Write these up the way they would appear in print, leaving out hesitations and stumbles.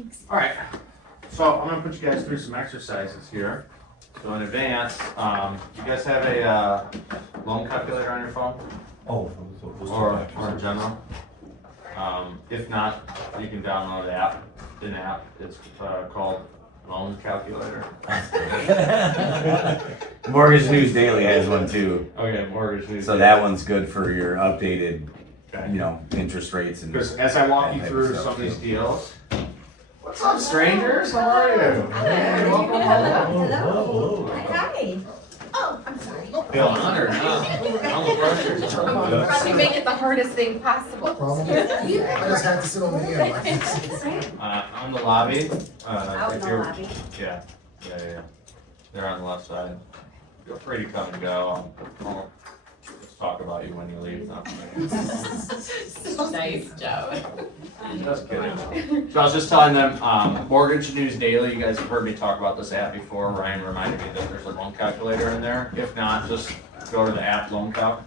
Thanks. All right, so I'm gonna put you guys through some exercises here. So in advance, do you guys have a loan calculator on your phone Oh, or in general? If not, you can download an app. It's called Loan Calculator. Mortgage News Daily has one too. Okay, mortgage news. So that one's good for your updated, Okay. you know, interest rates and. Because as I walk you that type through of stuff, some of these too. deals, what's up, strangers? How are you? Hey, welcome home. Hello. Hi. Oh, I'm sorry. Feel honored, huh? No pressure. Probably make it the hardest thing possible. Probably. I just had to sit over here. On the lobby. Out in If the you're, lobby. yeah. They're on the left side. Feel free to come and go. I'll just talk about you when you leave. Not Nice, Joe. Just kidding. So I was just telling them, Mortgage News Daily, you guys have heard me talk about this app before. Ryan reminded me that there's a loan calculator in there. If not, just go to the app Loan Calc.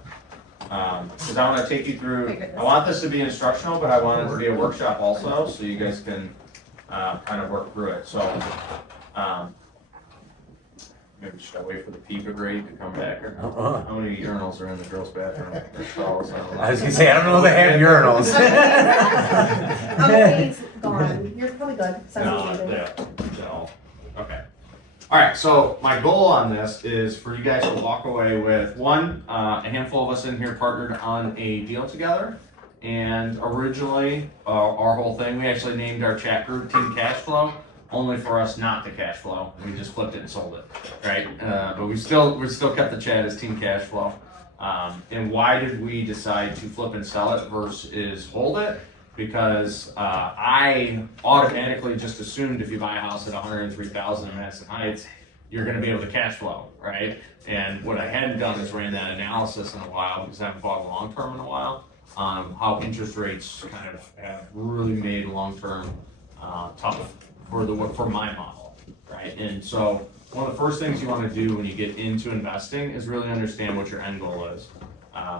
Because I want to take you through, I want this to be instructional, but I want it to be a workshop also, so you guys can kind of work through it. So maybe should I wait for the pee brigade to come back? Or how many urinals are in the girls' bathroom? Or stalls? I don't know. I was gonna say, I don't know if they have urinals. I'm gone. You're probably good. No. Okay. All right, so my goal on this is for you guys to walk away with one, a handful of us in here partnered on a deal together. And originally, our whole thing, we actually named our chat group Team Cash Flow, only for us not to cash flow. We just flipped it and sold it, right? But we still kept the chat as Team Cash Flow. And why did we decide to flip and sell it versus hold it? Because I automatically just assumed if you buy a house at 103,000 in Madison Heights, you're going to be able to cash flow, right? And what I hadn't done is ran that analysis in a while because I haven't bought long term in a while. How interest rates kind of have really made long term tough for my model, right? And so one of the first things you want to do when you get into investing is really understand what your end goal is.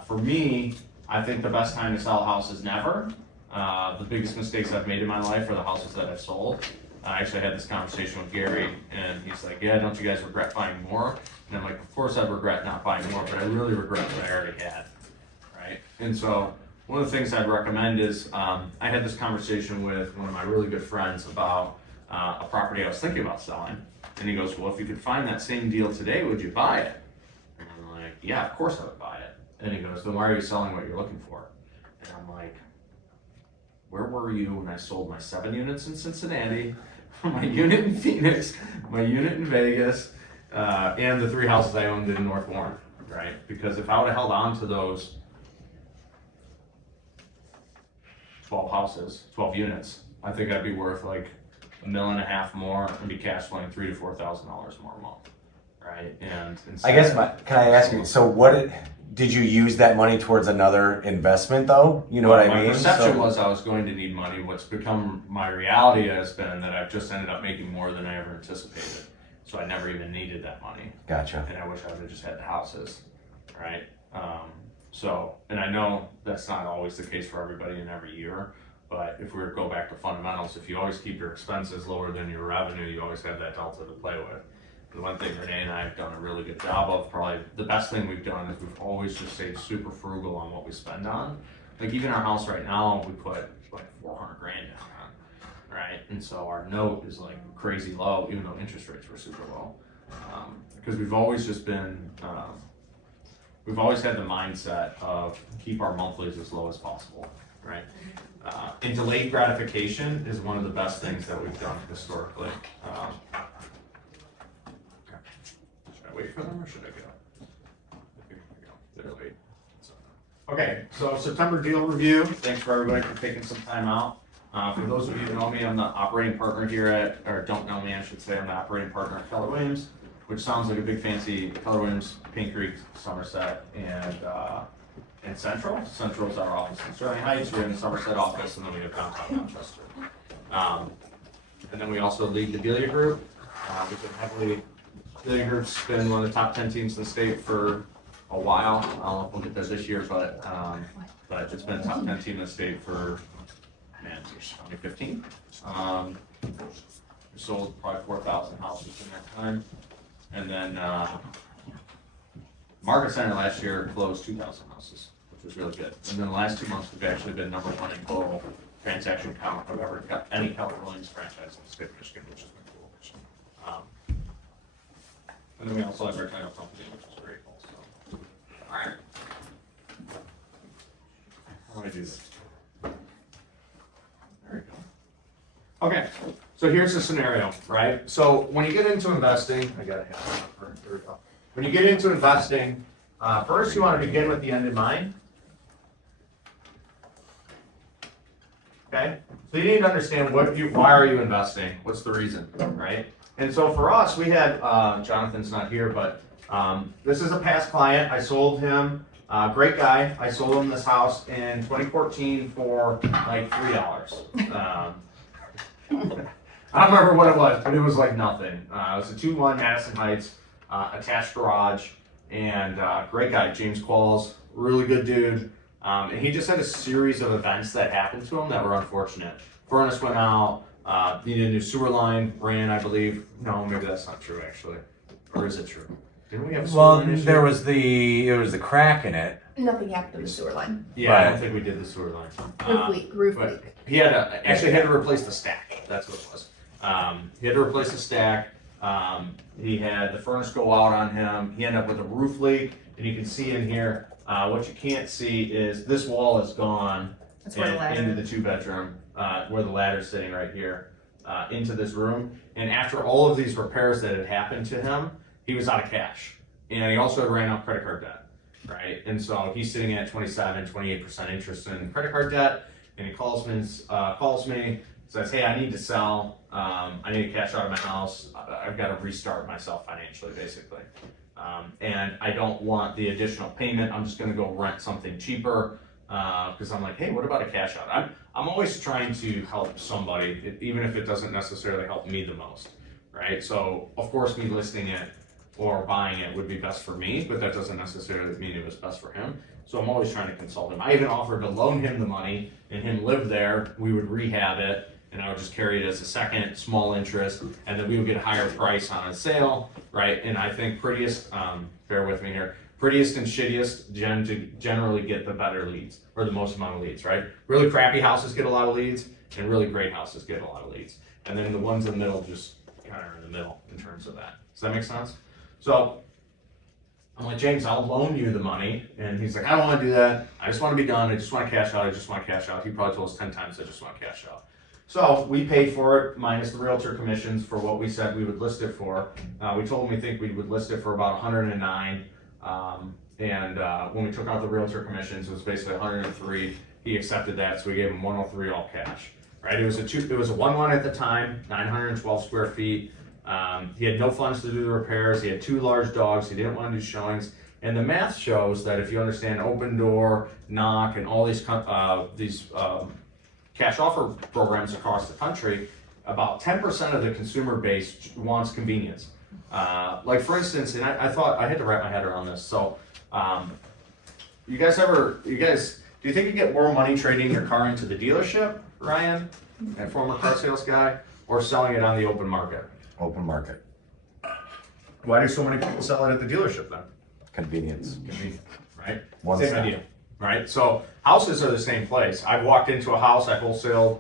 For me, I think the best time to sell a house is never. The biggest mistakes I've made in my life are the houses that I've sold. I actually had this conversation with Gary, and he's like, yeah, don't you guys regret buying more? And I'm like, of course I regret not buying more, but I really regret what I already had, right? And so one of the things I'd recommend is, I had this conversation with one of my really good friends about a property I was thinking about selling. And he goes, well, if you could find that same deal today, would you buy it? And I'm like, yeah, of course I would buy it. And he goes, then why are you selling what you're looking for? And I'm like, where were you when I sold my 7 units in Cincinnati, my unit in Phoenix, my unit in Vegas, and the 3 houses I owned in North Warren, right? Because if I would have held on to those 12 houses, 12 units, I think I'd be worth like $1.5 million more and be cash flowing $3,000 to $4,000 more a month, right? And I guess can I ask you? So did you use that money towards another investment though? You know what I mean? My perception was I was going to need money. What's become my reality has been that I've just ended up making more than I ever anticipated. So I never even needed that money. Gotcha. And I wish I would have just had the houses, right? And I know that's not always the case for everybody in every year, but if we were to go back to fundamentals, if you always keep your expenses lower than your revenue, you always have that delta to play with. The one thing Renee and I have done a really good job of, probably the best thing we've done is we've always just stayed super frugal on what we spend on. Like even our house right now, we put like 400 grand down on, right? And so our note is like crazy low, even though interest rates were super low. Because we've always just been, we've always had the mindset of keep our monthlies as low as possible, right? And delayed gratification is one of the best things that we've done historically. Should I wait for them or should I go? I think I go. They're late. Okay, so September deal review. Thanks for everybody for taking some time out. For those of you who know me, I'm the operating partner here or don't know me, I should say, I'm the operating partner at Keller Williams, which sounds like a big fancy Keller Williams, Paint Creek, Somerset, and Central. Central is our office in Sterling Heights. We're in the Somerset office, and then we have downtown Manchester. And then we also lead the Delia Group. We've been heavily, Delia Group's been one of the top 10 teams in the state for a while. I don't know if we'll get there this year, but it's been a top 10 team in the state for man, it's 2015. We sold probably 4,000 houses in that time. And then, Market Center last year closed 2,000 houses, which was really good. And then the last 2 months, we've actually been number one in total transaction count of ever got any Keller Williams franchise in the state of Michigan, which has been cool. And then we also have our title company, which is great also. All right. How do I do this? There we go. Okay, so here's the scenario, right? So when you get into investing, I gotta have it. There we go. When you get into investing, first you want to begin with the end in mind. Okay, so you need to understand why are you investing? What's the reason, right? And so for us, we had Jonathan's not here, but this is a past client. I sold him. Great guy. I sold him this house in 2014 for like $3. I don't remember what it was, but it was like nothing. It was a 2-1 Madison Heights, attached garage, and great guy, James Qualls, really good dude. And he just had a series of events that happened to him that were unfortunate. Furnace went out, needed a new sewer line, ran, I believe. No, maybe that's not true actually. Or is it true? Didn't we have a sewer Well, line issue? there was the crack in it. Nothing happened to the sewer line. Yeah, I don't Right. think we did the sewer line. Roof but leak. he had to replace the stack. That's what it was. He had to replace the stack. He had the furnace go out on him. He ended up with a roof leak, and you can see in here. What you can't see is this wall is gone That's where the ladder into the 2-bedroom, where the ladder's sitting right here, into this room. And after all of these repairs that had happened to him, he was out of cash, and he also had ran out credit card debt. Right, and so he's sitting at 28% interest in credit card debt, and he calls me, says, "Hey, I need to sell. I need to cash out of my house. I've got to restart myself financially, basically, and I don't want the additional payment. I'm just going to go rent something cheaper because I'm like, hey, what about a cash out? I'm always trying to help somebody, even if it doesn't necessarily help me the most, right? So of course, me listing it or buying it would be best for me, but that doesn't necessarily mean it was best for him. So I'm always trying to consult him. I even offered to loan him the money and him live there. We would rehab it and I would just carry it as a second small interest, and then we would get a higher price on a sale, right? And I think prettiest, bear with me here, prettiest and shittiest generally get the better leads or the most amount of leads, right? Really crappy houses get a lot of leads and really great houses get a lot of leads. And then the ones in the middle just kind of are in the middle in terms of that. Does that make sense? So I'm like, James, I'll loan you the money. And he's like, I don't want to do that. I just want to be done. I just want to cash out. I just want to cash out. He probably told us 10 times, I just want to cash out. So we paid for it minus the realtor commissions for what we said we would list it for. We told him we think we would list it for about 109. When we took out the realtor commissions, it was basically 103. He accepted that, so we gave him 103 all cash. Right? It was a 1-1 at the time, 912 square feet. He had no funds to do the repairs. He had 2 large dogs. He didn't want to do showings. And the math shows that if you understand open door, knock, and all these cash offer programs across the country, about 10% of the consumer base wants convenience. Like for instance, and I thought I had to wrap my head around this. So, do you think you get more money trading your car into the dealership, Ryan, and former car sales guy, or selling it on the open market? Open market. Why do so many people sell it at the dealership then? Convenience. Convenient, right? One Same step. idea, right? So houses are the same place. I walked into a house I wholesaled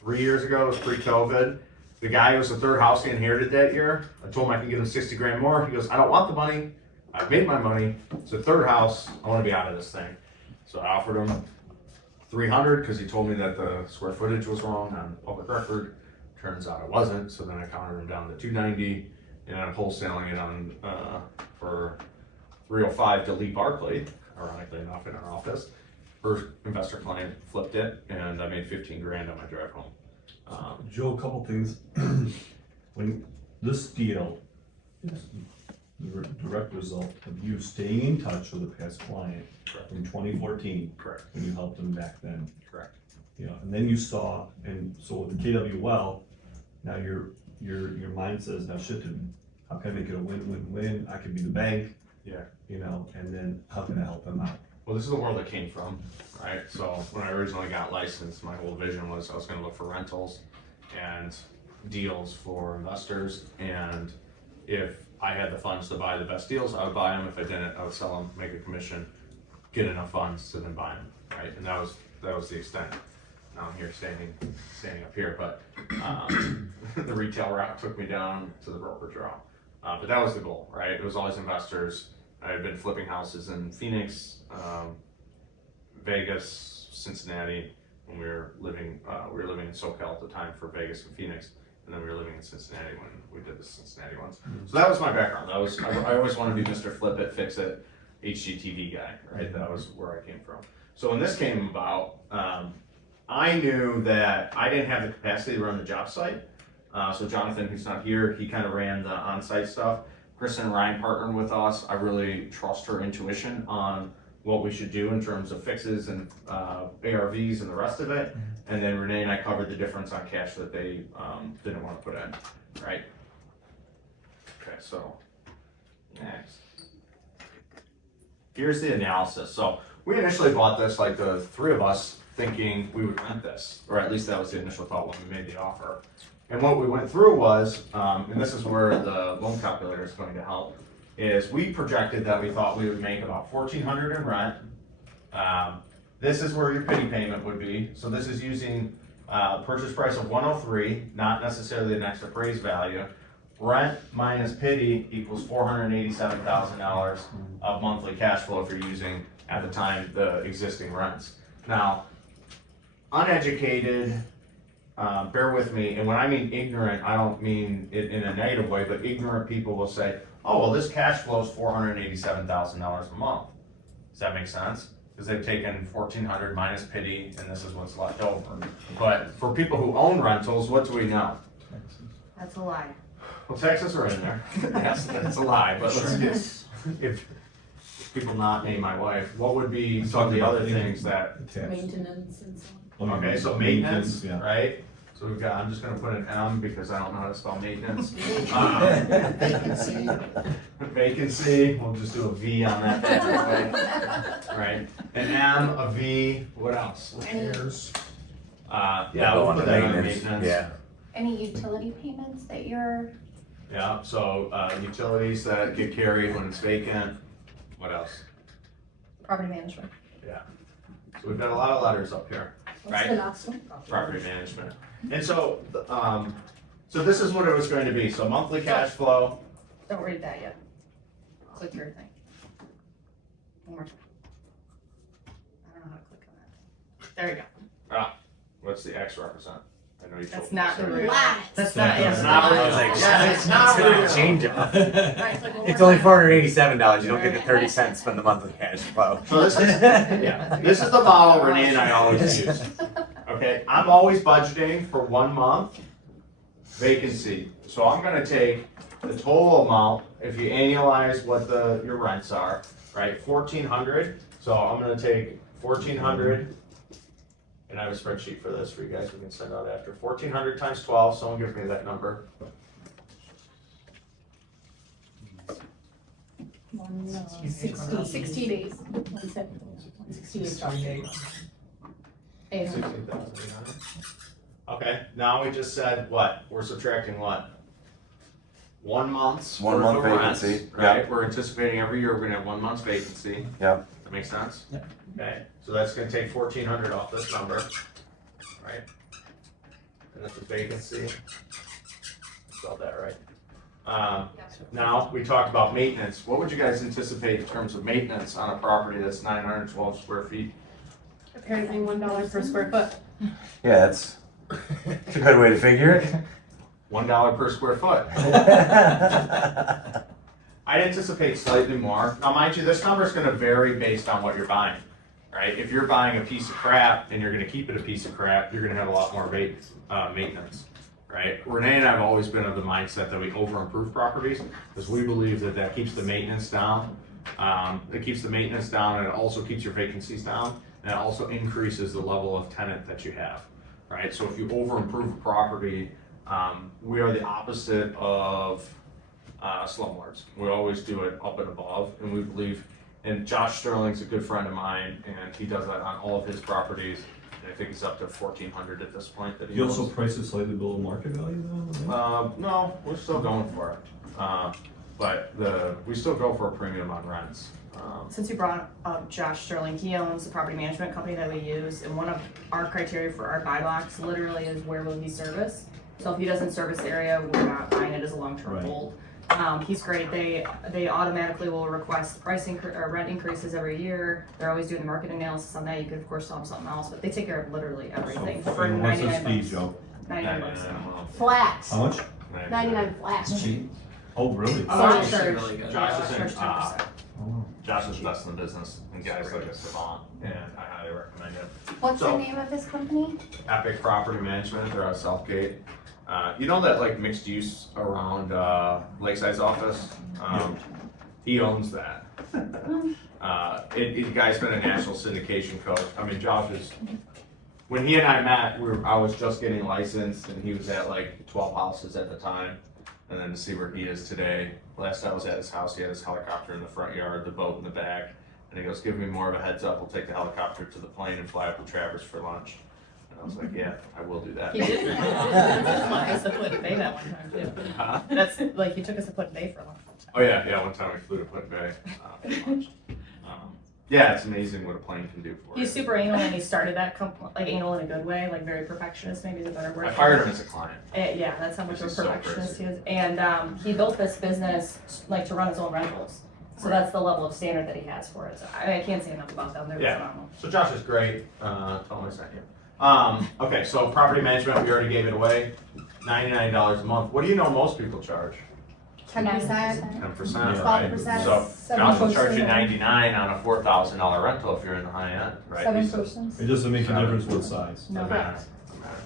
3 years ago, it was pre-COVID. The guy was the 3rd house he inherited that year. I told him I could give him 60 grand more. He goes, I don't want the money. I've made my money. It's the 3rd house. I want to be out of this thing. So I offered him 300 because he told me that the square footage was wrong on public record. Turns out it wasn't. So then I countered him down to 290, and I'm wholesaling it on for 305 to Lee Barclay, ironically enough, in our office. First investor client flipped it, and I made 15 grand on my drive home. Joe, a couple things. When this deal is the direct result of you staying in touch with a past client Correct. in 2014. Correct. When you helped them back then. Correct. Yeah, and then you saw, and so with the KW well, now your mind says, now shit, how can I make it a win-win-win? I could be the bank. Yeah. You know, and then how can I help them out? well, this is the world it came from, right? So when I originally got licensed, my whole vision was I was gonna look for rentals and deals for investors, and if I had the funds to buy the best deals, I would buy them. If I didn't, I would sell them, make a commission, get enough funds to then buy them, right? And that was the extent. Now I'm here standing up here, but the retail route took me down to the brokerage route. But that was the goal, right? It was always investors. I had been flipping houses in Phoenix, Vegas, Cincinnati, when we were living in SoCal at the time for Vegas and Phoenix, and then we were living in Cincinnati when we did the Cincinnati ones. So that was my background. I always wanted to be Mr. Flip It, Fix It, HGTV guy, right? That was where I came from. So when this came about, I knew that I didn't have the capacity to run the job site. So Jonathan, who's not here, he kind of ran the on-site stuff. Kristen and Ryan partnered with us. I really trust her intuition on what we should do in terms of fixes and ARVs and the rest of it. And then Renee and I covered the difference on cash that they didn't want to put in, right? Okay, so next. Here's the analysis. So we initially bought this, like the three of us, thinking we would rent this, or at least that was the initial thought when we made the offer. And what we went through was, and this is where the loan calculator is going to help, is we projected that we thought we would make about $1,400 in rent. This is where your pity payment would be. So this is using purchase price of $103, not necessarily the next appraised value. Rent minus pity equals $487,000 of monthly cash flow if you're using, at the time, the existing rents. Now, uneducated, bear with me, and when I mean ignorant, I don't mean it in a negative way, but ignorant people will say, oh, well, this cash flow is $487,000 a month. Does that make sense? Because they've taken $1,400 minus pity, and this is what's left over. But for people who own rentals, what do we know? That's a lie. Well, taxes are in there. Yes, that's a lie, but let's get, if people not name my wife, what would be some of the other things that, Maintenance and so okay, so maintenance, Yeah. right? So we've got, I'm just gonna put an M because I don't know how to spell maintenance. Vacancy, we'll just do a V on that, right? An M, a V, what else? Repairs. Yeah, we'll put that on maintenance. Yeah. Any utility payments that you're, Yeah, so, utilities that get carried when it's vacant, what else? property management? So we've got a lot of letters up here, What's the right? last one? Property management. And so, so this is what it was going to be, so monthly cash flow, Don't read that yet. Click your thing. One more time. I don't know how to click on that. There you go. what's the X represent? I know you told That's me not this the already. real. Lies. That's not, That's yeah. not real. I was like, Yeah, it's not real. change off. Right, so It's only $487. You don't get the 30 cents from the monthly cash flow. So this is, yeah, this is the model Renee and I always use. Okay, I'm always budgeting for 1 month vacancy. So I'm gonna take the total amount, if you annualize what your rents are, right, 1,400. So I'm gonna take 1,400, and I have a spreadsheet for this for you guys we can send out after. 1,400 times 12, someone give me that number. 60 days. 68. 16,800. Okay, now we just said what? We're subtracting what? 1 month's 1 worth month of rents, vacancy, right? We're anticipating every year we're gonna have 1 month's vacancy. Yep. That make sense? Yep. Okay, so that's gonna take 1,400 off this number, right? And that's a vacancy. Spelled that right. Now, we talked about maintenance. What would you guys anticipate in terms of maintenance on a property that's 912 square feet? Apparently $1 per square foot. Yeah, it's a good way to figure it. $1 per square foot. I'd anticipate slightly more. Now, mind you, this number is gonna vary based on what you're buying, right? If you're buying a piece of crap and you're gonna keep it a piece of crap, you're gonna have a lot more maintenance, right? Renee and I have always been of the mindset that we over-improve properties because we believe that that keeps the maintenance down. It keeps the maintenance down and it also keeps your vacancies down and it also increases the level of tenant that you have, right? So if you over-improve a property, we are the opposite of slumlords. We always do it up and above, and we believe And Josh Sterling's a good friend of mine, and he does that on all of his properties. And I think it's up to 1,400 at this point that he You also owns. price it slightly below market value though? No, we're still going for it. But we still go for a premium on rents. Since you brought up Josh Sterling, he owns the property management company that we use, and one of our criteria for our buy box literally is where will he service. So if he doesn't service the area, we're not buying it as a long-term Right. hold. He's great. They automatically will request or rent increases every year. They're always doing the market analysis on that. You could of course tell them something else, but they take care of literally everything So, for and what's his 99 fee, bucks. Joe? 99 bucks. Flat. How much? 99 flat. Cheap. Oh, really? Oh, I'll Josh charge, is in, I'll charge 10%. Oh. Josh is best in the business, and guys like a savant, and I highly recommend it. What's So- the name of this company? Epic Property Management, they're out of Southgate. You know that like mixed use around Lakeside's office? He owns that. The guy's been a national syndication coach. I mean, Josh is, when he and I met, I was just getting licensed and he was at like 12 houses at the time. And then to see where he is today, last I was at his house, he had his helicopter in the front yard, the boat in the back. And he goes, give me more of a heads up, we'll take the helicopter to the plane and fly up to Traverse for lunch. And I was like, yeah, I will do that. He did. He took us to Put Bay that one time too. Huh? That's like he took us to Put Bay for lunch. Oh yeah, one time we flew to Put Bay for lunch. Yeah, it's amazing what a plane can do for you. He's super anal and he started that like anal in a good way, like very perfectionist maybe is a better word. I fired him as a client. Yeah, that's how much of a This is so perfectionist crazy. he is. And he built this business like to run his own rentals. So that's the level of standard that he has for it. So I can't say enough about them. They're Yeah. phenomenal. So Josh is great. Tell him I sent you. Okay, so property management, we already gave it away. $99 a month. What do you know most people charge? 10%. 10%, Yeah. right? 12%, So Josh will charge you 7%. $99 on a $4,000 rental if you're in the high end, right? 7%. It doesn't make a difference what size. No. Doesn't matter. Doesn't matter.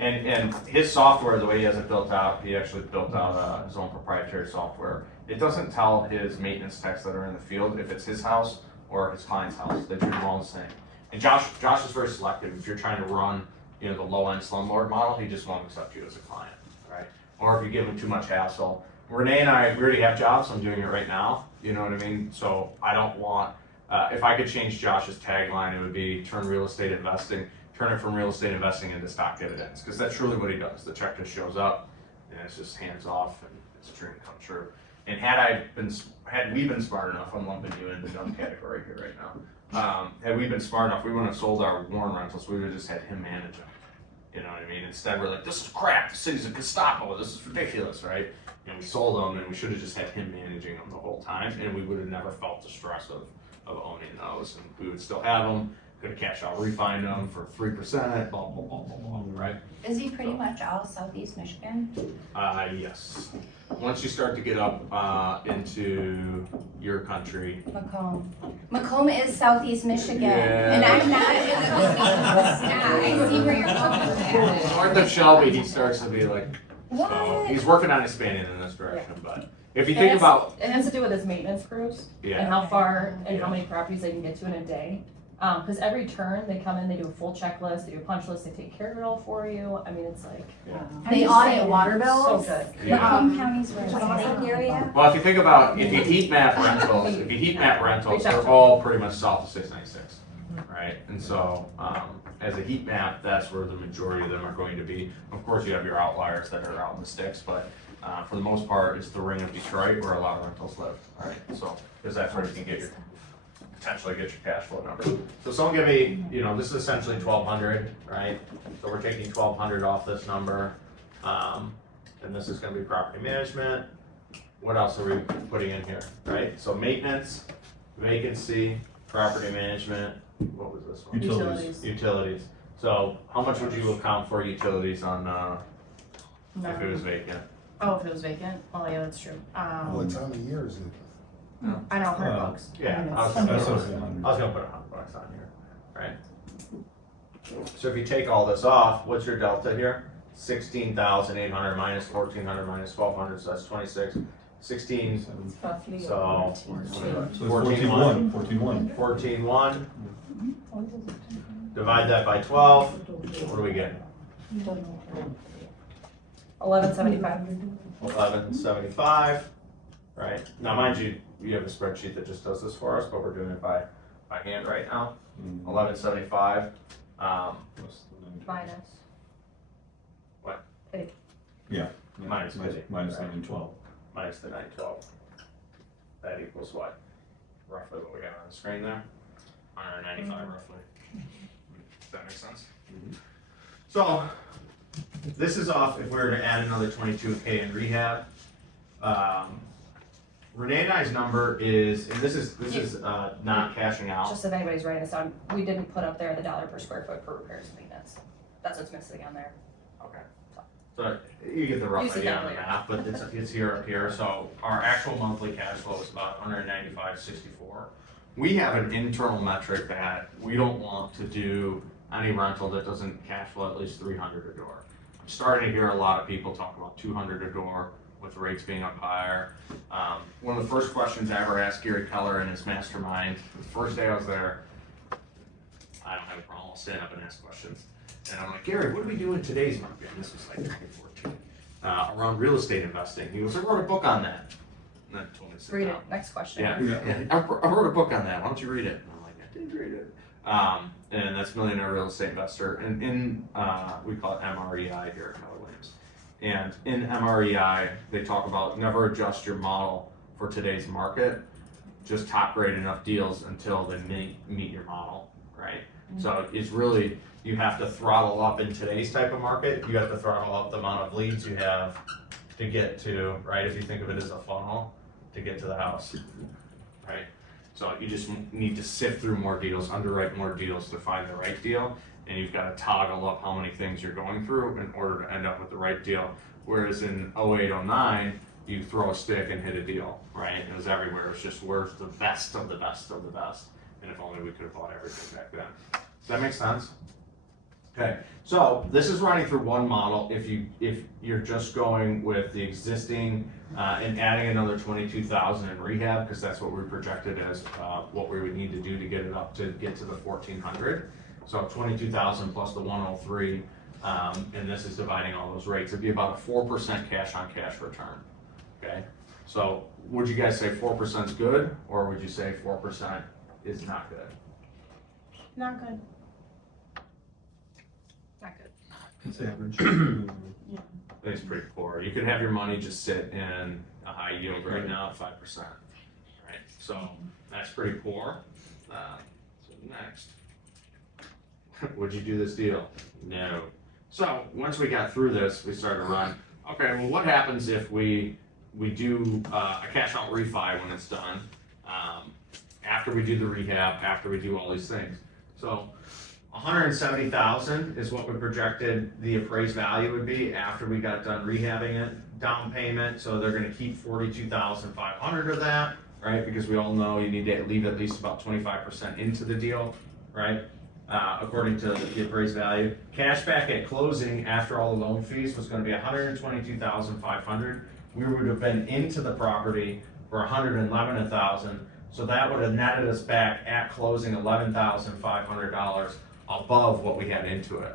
And his software, the way he has it built out, he actually built out his own proprietary software. It doesn't tell his maintenance techs that are in the field if it's his house or his client's house. They treat them all the same. And Josh is very selective. If you're trying to run, the low-end slumlord model, he just won't accept you as a client, right? Or if you give him too much hassle. Renee and I, we already have jobs. I'm doing it right now. You know what I mean? So I don't want. If I could change Josh's tagline, it would be turn real estate investing. Turn it from real estate investing into stock dividends, because that's truly what he does. The check just shows up, and it's just hands off, and it's a dream come true. And had we been smart enough, I'm lumping you in the dumb category here right now. Had we been smart enough, we wouldn't have sold our Warren rentals. We would have just had him manage them. You know what I mean? Instead, we're like, this is crap. The city's a Gestapo. This is ridiculous, right? And we sold them, and we should have just had him managing them the whole time, and we would have never felt the stress of owning those, and we would still have them. Could have cash out, refined them for 3%, blah, blah, blah, blah, blah, right? Is he pretty much all Southeast Michigan? Yes. Once you start to get up into your country, Macomb. Macomb is Southeast Michigan, Yeah. and I'm not in the I see where you're going with that. north of Shelby, he starts to be like, so What? he's working on expanding in this direction, but if you And think it's- about, it has to do with his maintenance crews yeah. and how far and how many properties they can get to in a day. Because every turn they come in, they do a full checklist, they do a punch list, they take care of it all for you. I mean, it's like They audit water so bills. good. Yeah. Macomb County's where, like Lake area? Well, if you think about, if you heat map rentals, they're all pretty much south of 696, right? And so, as a heat map, that's where the majority of them are going to be. Of course, you have your outliers that are out in the sticks, but for the most part, it's the ring of Detroit where a lot of rentals live, right? So, because that's where you can potentially get your cash flow number. So someone give me, this is essentially 1,200, right? So we're taking 1,200 off this number. And this is gonna be property management. What else are we putting in here, right? So maintenance, vacancy, property management, what was this one? Utilities. Utilities. So how much would you account for utilities on, No. if it was vacant? Oh, if it was vacant? Oh, yeah, that's true. What time of year is it? I know, $100. Yeah, I was That's what gonna put $100 on here, right? So if you take all this off, what's your delta here? 16,800 minus 1,400 minus 1,200, so that's 26. 16, Roughly. so So it's 14,1. 14,1. 14,1. Divide that by 12. What do we get? 1175. 1175. right? Now, mind you, you have a spreadsheet that just does this for us, but we're doing it by hand right now. 1175. Minus. Yeah. Minus fifty. Minus 912. Minus the 912. That equals what? Roughly what we got on the screen there? 195 roughly. Does that make sense? So, this is off if we were to add another 22K in rehab. Renee and I's number is, and this is not cashing out. Just if anybody's writing this down, we didn't put up there the dollar per square foot for repairs and maintenance. That's what's missing on there. Okay. So you get the rough You see idea that on the later. math, but it's here up here. So our actual monthly cash flow is about 195.64. We have an internal metric that we don't want to do any rental that doesn't cash flow at least 300 a door. I'm starting to hear a lot of people talk about 200 a door with rates being up higher. One of the first questions I ever asked Gary Keller in his mastermind, the first day I was there, I don't have a problem, I'll stand up and ask questions. And I'm like, Gary, what do we do in today's market? And this was like 2014, around real estate investing. He goes, I wrote a book on that. And then told me to sit Read it. down. Next question. Yeah. I wrote a book on that. Why don't you read it? And I'm like, I did read it. And that's Millionaire Real Estate Investor. And we call it MREI here at Keller Williams. And in MREI, they talk about never adjust your model for today's market. Just top grade enough deals until they meet your model, right? So it's really, you have to throttle up in today's type of market. You have to throttle up the amount of leads you have to get to, right? If you think of it as a funnel, to get to the house, right? So you just need to sift through more deals, underwrite more deals to find the right deal. And you've got to toggle up how many things you're going through in order to end up with the right deal. Whereas in 08, 09, you throw a stick and hit a deal, right? It was everywhere. It was just, where's the best of the best of the best? And if only we could have bought everything back then. Does that make sense? Okay, so this is running through one model. If you're just going with the existing and adding another 22,000 in rehab, because that's what we projected as what we would need to do to get it up to get to the 1,400. So 22,000 plus the 103, and this is dividing all those rates. It'd be about a 4% cash on cash return. Okay, so would you guys say 4% is good, or would you say 4% is not good? Not good. Not good. It's average. I think it's pretty poor. You could have your money just sit in a high yield right now at 5%, right? So that's pretty poor. So next, would you do this deal? No. So once we got through this, we started to run. Okay, well, what happens if we do a cash out refi when it's done? After we do the rehab, after we do all these things. So 170,000 is what we projected the appraised value would be after we got done rehabbing it. Down payment, so they're gonna keep 42,500 of that, right? Because we all know you need to leave at least about 25% into the deal, right? According to the appraised value. Cash back at closing after all the loan fees was gonna be 122,500. We would have been into the property for 111,000. So that would have netted us back at closing $11,500 above what we had into it.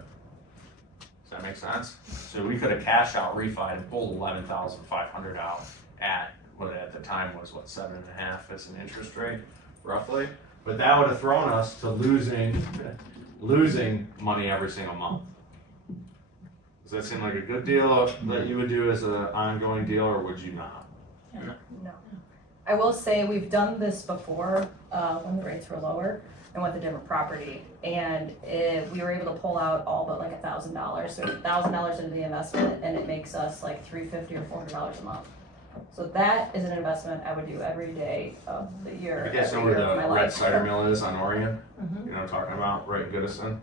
Does that make sense? So we could have cash out refi and pulled $11,500 out at what at the time was 7.5 as an interest rate, roughly. But that would have thrown us to losing money every single month. Does that seem like a good deal that you would do as an ongoing deal, or would you not? No. I will say we've done this before when the rates were lower and with a different property, and we were able to pull out all but like $1,000. So $1,000 into the investment, and it makes us like $350 or $400 a month. So that is an investment I would do every day of the year. You guys know every where year of the my Red life. Cider Mill is on Orion? Mhm. You know what I'm talking about, right in Goodison?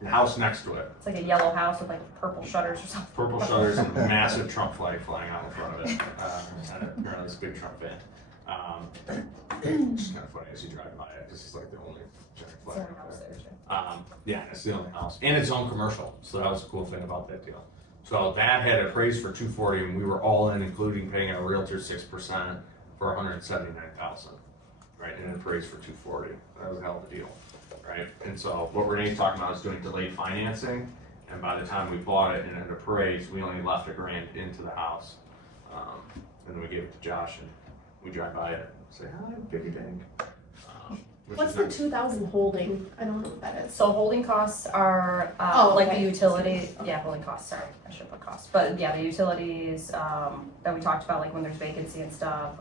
The house next to it, It's like a yellow house with like purple shutters or something. purple shutters and a massive Trump flag flying out in front of it. And apparently it's a big Trump fan. It's kind of funny as you drive by it, because it's like the only giant It's flag. a out house there. there too. Yeah, it's the only house, and it's own commercial, so that was the cool thing about that deal. So that had appraised for 240, and we were all in, including paying our realtor 6% for 179,000, right? And it appraised for 240. That was a hell of a deal, right? And so what Renee's talking about is doing delayed financing, and by the time we bought it and it appraised, we only left $1,000 into the house, and then we gave it to Josh, and We drive by it, say, hi, piggy bank. Which What's is the nice. 2,000 holding? I don't know what that is. So holding costs are, Oh, like the okay. utility, yeah, holding costs, sorry, I should put costs, but yeah, the utilities, that we talked about, like when there's vacancy and stuff,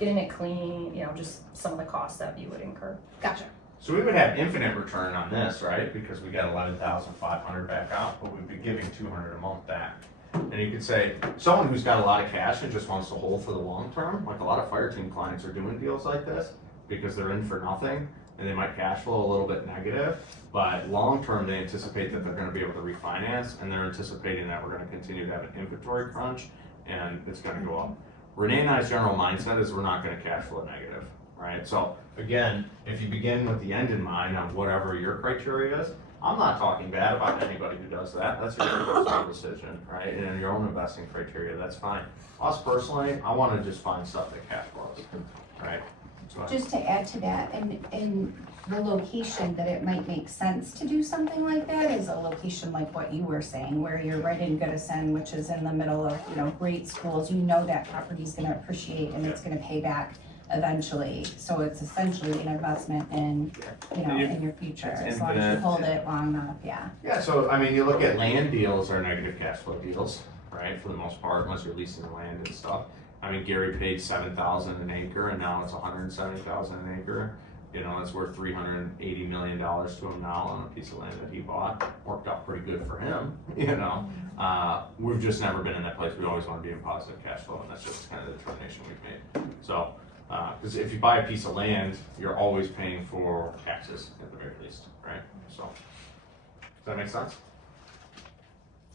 getting it clean, you know, just some of the costs that you would incur. Gotcha. So we would have infinite return on this, right? Because we got 11,500 back out, but we'd be giving 200 a month back. And you could say, someone who's got a lot of cash and just wants to hold for the long term, like a lot of fire team clients are doing deals like this because they're in for nothing and they might cash flow a little bit negative, but long term they anticipate that they're gonna be able to refinance and they're anticipating that we're gonna continue to have an inventory crunch and it's gonna go up. Renee and I's general mindset is we're not gonna cash flow negative, right? So again, if you begin with the end in mind on whatever your criteria is, I'm not talking bad about anybody who does that. That's your personal decision, right? And in your own investing criteria, that's fine. Us personally, I want to just find stuff that cash flows, right? So Just to add to that, in the location that it might make sense to do something like that is a location like what you were saying, where you're right in Goodison, which is in the middle of, you know, great schools. You know that property's gonna appreciate and it's gonna pay back eventually. So it's essentially an investment in, you know, in your future, It's as long as you infinite. hold it long enough, yeah. yeah, so I mean, you look at land deals are negative cash flow deals, right? For the most part, unless you're leasing the land and stuff. I mean, Gary paid $7,000 an acre, and now it's $170,000 an acre. You know, it's worth $380 million to him now on a piece of land that he bought. Worked out pretty good for him, you know. We've just never been in that place. We always want to be in positive cash flow, and that's just kind of the determination we've made. So, because if you buy a piece of land, you're always paying for taxes at the very least, right? So, does that make sense?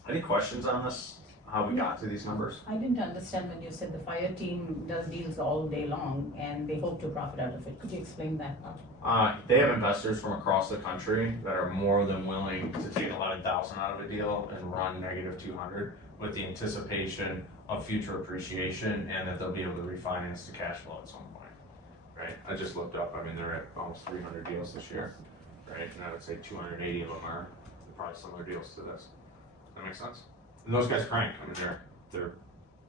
Any questions on this? How we got to these numbers? I didn't understand when you said the fire team does deals all day long and they hope to profit out of it. Could you explain that part? They have investors from across the country that are more than willing to take 11,000 out of a deal and run negative 200 with the anticipation of future appreciation and that they'll be able to refinance the cash flow at some point, right? I just looked up, I mean, they're at almost 300 deals this year, right? And I would say 280 of them are probably similar deals to this. That makes sense? And those guys crank, I mean, they're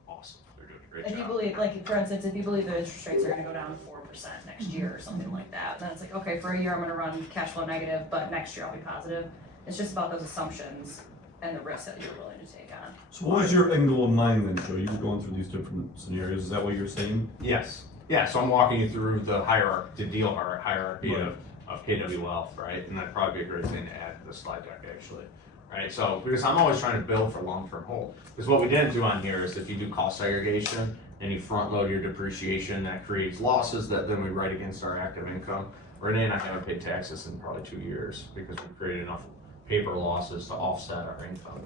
awesome, they're doing a great If you job. believe, like, for instance, if you believe the interest rates are gonna go down 4% next year or something like that, then it's like, okay, for a year I'm gonna run cash flow negative, but next year I'll be positive. It's just about those assumptions and the risks that you're willing to take on. So what was your angle in mind then, Joe? You were going through these different scenarios, is that what you're saying? Yes, yeah, so I'm walking you through the hierarchy, the deal hierarchy Right. of KW Wealth, right? And that'd probably be a great thing to add to the slide deck, actually. Right, so, because I'm always trying to build for long-term hold. Because what we didn't do on here is if you do cost segregation and you front load your depreciation, that creates losses that then we write against our active income. Renee and I haven't paid taxes in probably 2 years because we've created enough paper losses to offset our income,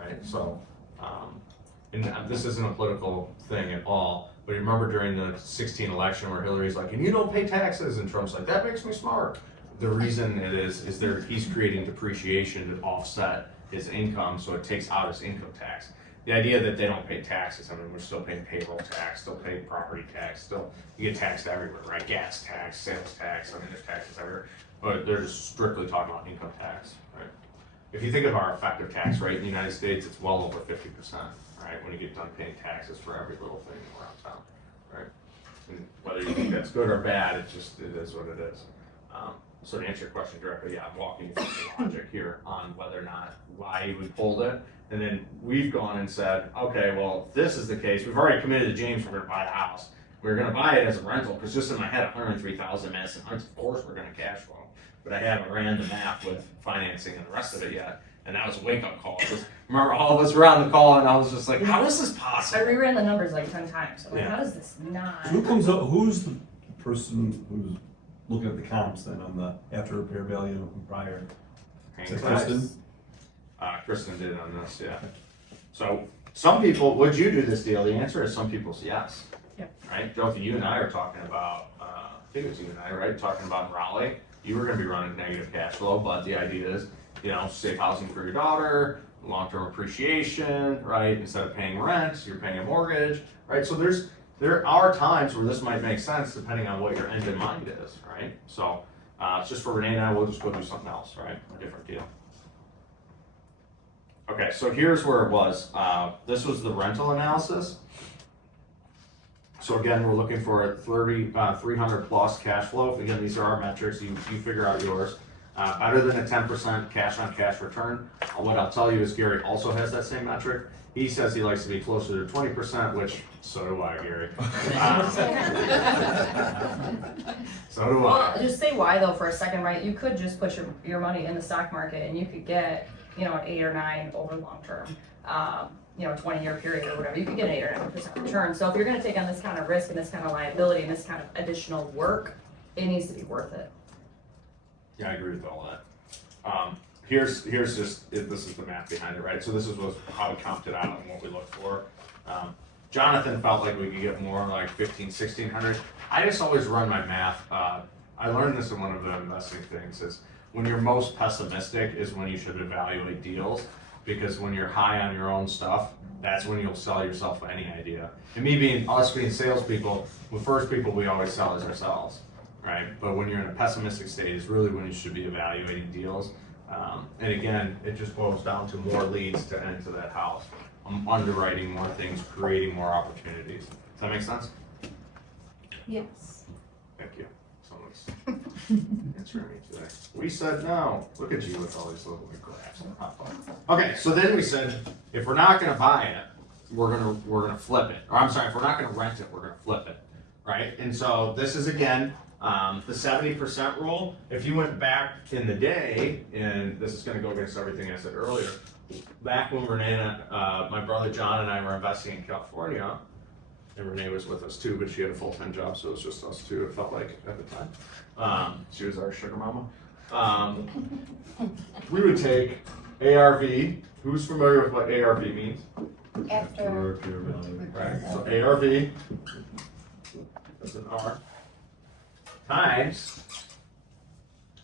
right? So, and this isn't a political thing at all, but you remember during the 16 election where Hillary's like, and you don't pay taxes, and Trump's like, that makes me smart. The reason it is he's creating depreciation to offset his income, so it takes out his income tax. The idea that they don't pay taxes, I mean, we're still paying payroll tax, still paying property tax, still, you get taxed everywhere, right? Gas tax, sales tax, I mean, there's taxes everywhere, but they're just strictly talking about income tax, right? If you think of our effective tax rate in the United States, it's well over 50%, right? When you get done paying taxes for every little thing around town, right? And whether you think that's good or bad, it is what it is. So to answer your question directly, yeah, I'm walking you through the logic here on whether or not, why you would hold it. And then we've gone and said, okay, well, if this is the case, we've already committed to James, we're gonna buy the house. We're gonna buy it as a rental, because just in my head, 103,000 Madison Heights, of course we're gonna cash flow. But I haven't ran the math with financing and the rest of it yet. And that was a wake up call. Because remember, all of us were on the call and I was just like, how is this I possible? reran the numbers like 10 times, I'm like, Yeah. how does this not? So who comes up, who's the person who's looking at the comps then on the after repair value and prior? Is that Kristen? Kristen did on this, yeah. So some people, would you do this deal? The answer is some people's yes. Yeah. Right, Joe, you and I are talking about, I think it was you and I, right? Talking about Raleigh, you were gonna be running negative cash flow, but the idea is, you know, save housing for your daughter, long-term appreciation, right? Instead of paying rent, you're paying a mortgage, right? So there are times where this might make sense depending on what your end in mind is, right? So, it's just for Renee and I, we'll just go do something else, right? A different deal. Okay, so here's where it was. This was the rental analysis. So again, we're looking for a 300 plus cash flow. Again, these are our metrics. You figure out yours. Better than a 10% cash on cash return. What I'll tell you is Gary also has that same metric. He says he likes to be closer to 20%, which so do I, Gary. So do Well, I. just say why though for a second, right? You could just put your money in the stock market and you could get, you know, an 8 or 9 over long term. 20-year period or whatever, you could get an 8 or 9% return. So if you're gonna take on this kind of risk and this kind of liability and this kind of additional work, it needs to be worth it. Yeah, I agree with all that. Here's just, this is the math behind it, right? So this is how we comped it out and what we look for. Jonathan felt like we could get more like 1,600. I just always run my math. I learned this in one of the investing things is when you're most pessimistic is when you should evaluate deals, because when you're high on your own stuff, that's when you'll sell yourself any idea. And us being salespeople, the first people we always sell is ourselves, right? But when you're in a pessimistic state is really when you should be evaluating deals. And again, it just boils down to more leads to enter that house. Underwriting more things, creating more opportunities. Does that make sense? Yes. Thank you. Someone's answering me today. We said no. Look at you with all these little graphs. Okay, so then we said if we're not gonna buy it, we're gonna flip it. Or I'm sorry, if we're not gonna rent it, we're gonna flip it. Right? And so this is again the 70% rule. If you went back in the day, and this is gonna go against everything I said earlier, back when Renee, my brother John and I were investing in California, and Renee was with us too, but she had a full-time job, so it was just us two, it felt like at the time. She was our sugar mama. We would take ARV. Who's familiar with what ARV means? After. Right. So ARV, that's an R, times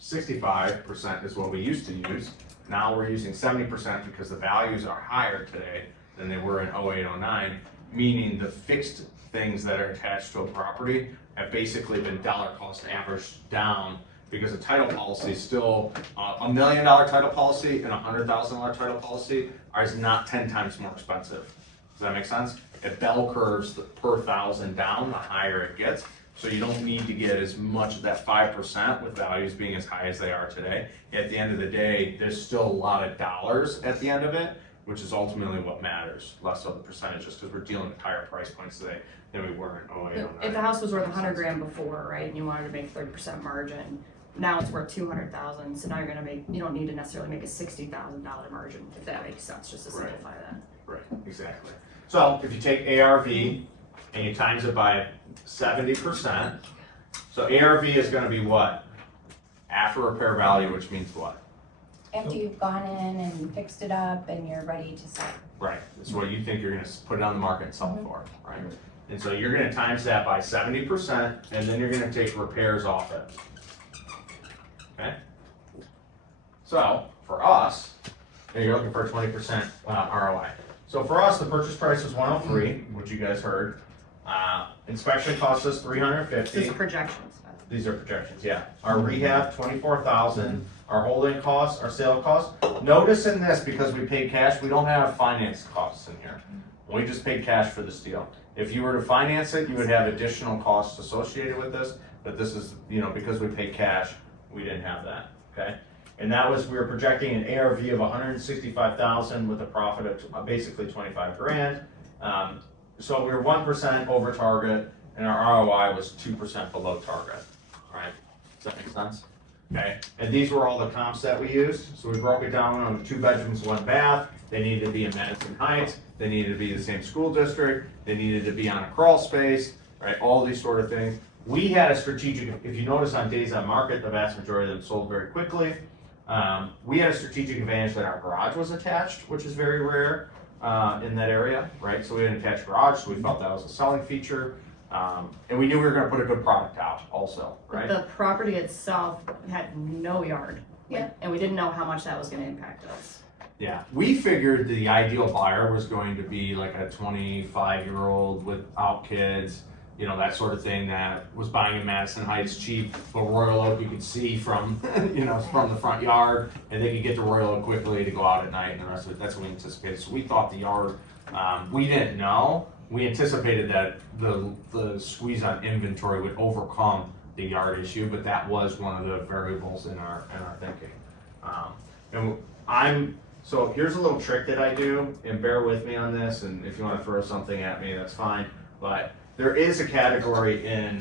65% is what we used to use. Now we're using 70% because the values are higher today than they were in 08, 09, meaning the fixed things that are attached to a property have basically been dollar cost averaged down because a title policy is still $1 million title policy and a $100,000 title policy is not 10 times more expensive. Does that make sense? It bell curves the per thousand down, the higher it gets. So you don't need to get as much of that 5% with values being as high as they are today. At the end of the day, there's still a lot of dollars at the end of it, which is ultimately what matters, less of the percentages, because we're dealing with higher price points today than we were in 08, 09. If the house was worth 100 grand before, right, and you wanted to make 30% margin, now it's worth 200,000. So now you don't need to necessarily make a $60,000 margin, if that makes sense, just to simplify that. Right, exactly. So if you take ARV and you times it by 70%, so ARV is going to be what? After repair value, which means what? After you've gone in and fixed it up and you're ready to sell. Right, that's what you think you're going to put it on the market and sell it for, right? And so you're going to times that by 70%, and then you're going to take repairs off it. Okay? So for us, and you're looking for a 20% ROI. So for us, the purchase price was 103, which you guys heard. Inspection cost us This $350. is projections. These are projections, yeah. Our rehab, 24,000. Our holding costs, our sale costs. Notice in this, because we paid cash, we don't have finance costs in here. We just paid cash for this deal. If you were to finance it, you would have additional costs associated with this, but this is, because we paid cash, we didn't have that, okay? And that was, we were projecting an ARV of 165,000 with a profit of basically 25 grand. So we were 1% over target, and our ROI was 2% below target, all right? Does that make sense? Okay, and these were all the comps that we used. So we broke it down on 2 bedrooms, 1 bath. They needed to be in Madison Heights. They needed to be the same school district. They needed to be on a crawl space, right? All these sort of things. We had a strategic, if you notice on days on market, the vast majority of them sold very quickly. We had a strategic advantage that our garage was attached, which is very rare in that area, right? So we had an attached garage, so we felt that was a selling feature. And we knew we were gonna put a good product out also, right? The property itself had no yard. Yeah. And we didn't know how much that was gonna impact us. Yeah, we figured the ideal buyer was going to be like a 25-year-old without kids, that sort of thing, that was buying in Madison Heights cheap, but Royal Oak you could see from, from the front yard, and they could get to Royal Oak quickly to go out at night and the rest of it. That's what we anticipated. So we thought the yard We didn't know. We anticipated that the squeeze on inventory would overcome the yard issue, but that was one of the variables in our thinking. So here's a little trick that I do, and bear with me on this, and if you wanna throw something at me, that's fine. But there is a category in,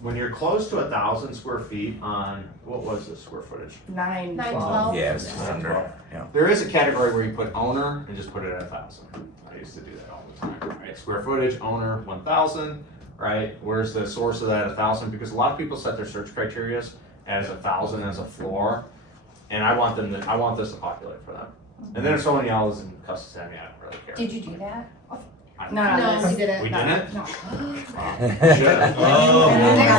when you're close to 1,000 square feet on, what was the square footage? 912. Yeah, it's just under, yeah. There is a category where you put owner and just put it at 1,000. I used to do that all the time, right? Square footage, owner, 1,000, right? Where's the source of that 1,000? Because a lot of people set their search criteria as 1,000 as a floor, and I want this to populate for them. And then if someone yells and cusses at me, I don't really care. Did you do that? No, we didn't. We didn't? No. Should've. Oh.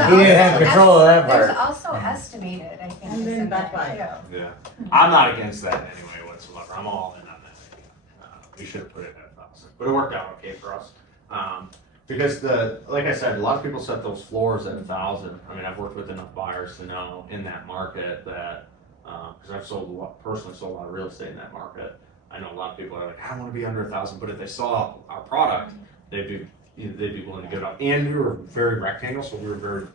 He didn't have control of that There's part. also estimated, I think, And is then in back that by. too. Yeah, I'm not against that in any way whatsoever. I'm all in on that. We should have put it at 1,000, but it worked out okay for us. Because like I said, a lot of people set those floors at 1,000. I mean, I've worked with enough buyers to know in that market that, because I've personally sold a lot of real estate in that market. I know a lot of people are like, I don't want to be under 1,000, but if they saw our product, they'd be willing to give it up. And we were very rectangle, so we were very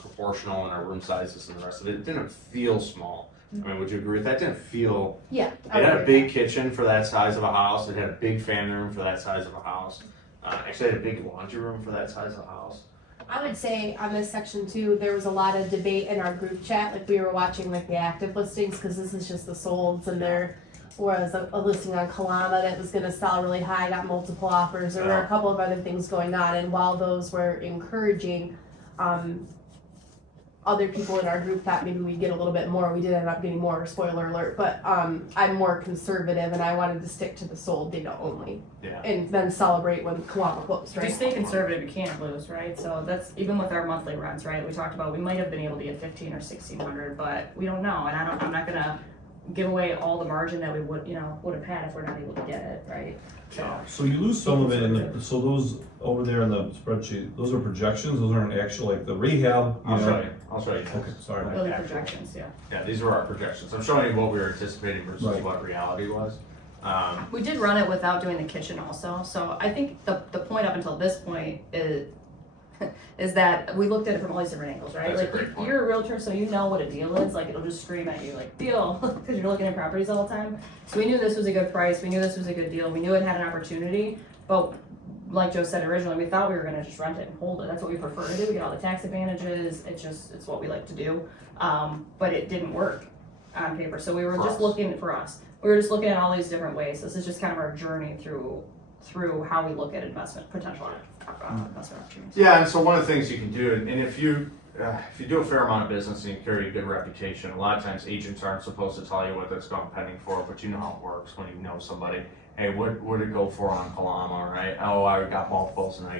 proportional in our room sizes and the rest of it. It didn't feel small. I mean, would you agree with that? It didn't feel. Yeah. It had a big kitchen for that size of a house. It had a big family room for that size of a house. Actually, it had a big laundry room for that size of a house. I would say on this section too, there was a lot of debate in our group chat, like we were watching like the active listings, cause this is just the solds, and there was a listing on Kalama that was gonna sell really high, got multiple offers, there were a couple of other things going on, and while those were encouraging, other people in our group thought maybe we'd get a little bit more, we did end up getting more, spoiler alert, but, I'm more conservative and I wanted to stick to the sold data only. Yeah. And then celebrate when Kalama closed, If you right? stay conservative, you can't lose, right? So that's, even with our monthly rents, right, we talked about, we might have been able to get 1,500 or 1,600, but we don't know, and I'm not gonna give away all the margin that we would have had if we're not able to get it, right? So you lose some of it so those over there in the spreadsheet, those are projections, those aren't actual, like the rehab, you I'll show know? you. I'll show you. Okay, sorry. Those are projections, yeah. Yeah, these are our projections. I'm showing you what we were anticipating versus Right. what reality was. We did run it without doing the kitchen also, so I think the point up until this point is that we looked at it from all these different angles, right? That's a Like, great point. you're a realtor, so you know what a deal is, like, it'll just scream at you, like, deal, because you're looking at properties all the time. So we knew this was a good price, we knew this was a good deal, we knew it had an opportunity, but like Joe said originally, we thought we were gonna just rent it and hold it, that's what we prefer to do, we get all the tax advantages, it's what we like to do. But it didn't work on paper, so we were For just us. looking at all these different ways, this is just kind of our journey through how we look at potential investment opportunities. Yeah, and so one of the things you can do, and if you do a fair amount of business and you carry a good reputation, a lot of times agents aren't supposed to tell you what that's gone pending for, but you know how it works when you know somebody. Hey, what did it go for on Kalama, right? Oh, I got multiples and I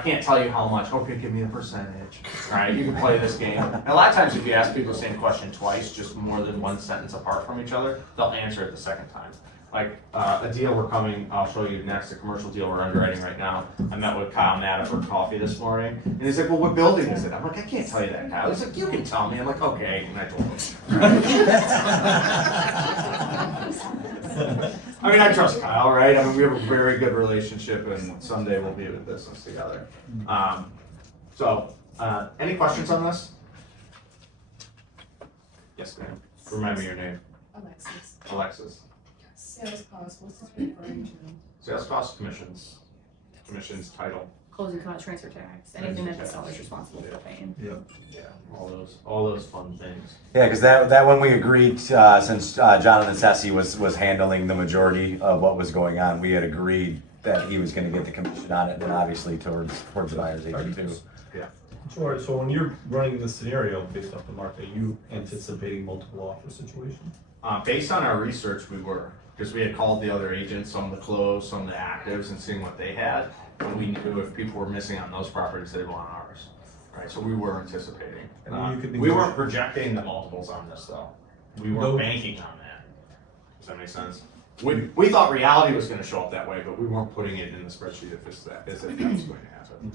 can't tell you how much. Okay, give me a percentage, right? You can play this game. And a lot of times if you ask people the same question twice, just more than one sentence apart from each other, they'll answer it the second time. Like a deal I'll show you next, a commercial deal we're underwriting right now. I met with Kyle Matta for coffee this morning, and he's like, well, what building is it? I'm like, I can't tell you that, Kyle. He's like, you can tell me. I'm like, okay, and I told him. I mean, I trust Kyle, right? I mean, we have a very good relationship, and someday we'll be in business together. Any questions on this? Yes, ma'am. Remind me your name. Alexis. Alexis. Sales cost, what's this referring to? Sales cost, commissions, title. Closing cost, transfer tax, anything that the seller's responsible for paying. Yeah. Yeah, all those fun things. Yeah, because that when we agreed, since Jonathan Sessi was handling the majority of what was going on, we had agreed that he was going to get the commission on it, and obviously towards the buyer's agent too. Sure, so when you're running this scenario based off the market, are you anticipating multiple offer situations? Based on our research, we were, because we had called the other agents, some of the closed, some of the actives, and seeing what they had. And we knew if people were missing on those properties, they'd want ours, right? So we were anticipating. And then you could We weren't projecting the multiples on this though. We weren't Nope. banking on that. Does that make sense? We thought reality was gonna show up that way, but we weren't putting it in the spreadsheet as if that's going to happen.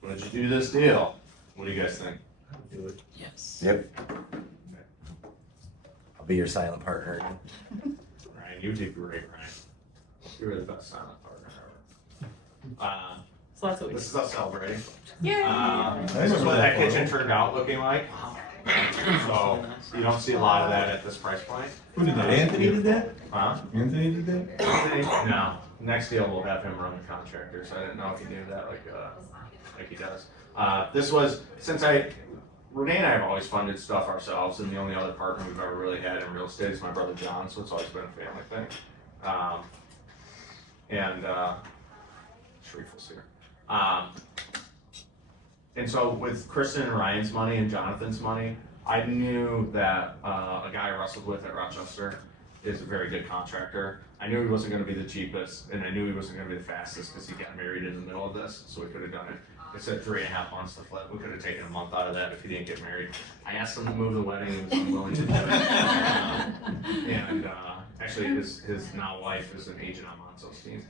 When did you do this deal? What do you guys think? Do it. Yep. I'll be your silent partner. Ryan, you did great, Ryan. You were the best silent partner ever. So that's what we This is us celebrating. Yeah. This is what that kitchen turned out looking like. So you don't see a lot of that at this price point. Who did that? Anthony did that? Huh? Anthony did that? No. Next deal we'll have him run the contractor, so I didn't know if he knew that like he does. This was, Renee and I have always funded stuff ourselves, and the only other partner we've ever really had in real estate is my brother John, so it's always been a family thing. Sharif was here. And so with Kristen and Ryan's money and Jonathan's money, I knew that a guy I wrestled with at Rochester is a very good contractor. I knew he wasn't gonna be the cheapest, and I knew he wasn't gonna be the fastest, because he got married in the middle of this, so we could have done it. It said 3.5 months to flip. We could have taken a month out of that if he didn't get married. I asked him to move the wedding, he was unwilling to do it. Actually, his now wife is an agent on Monzo's team.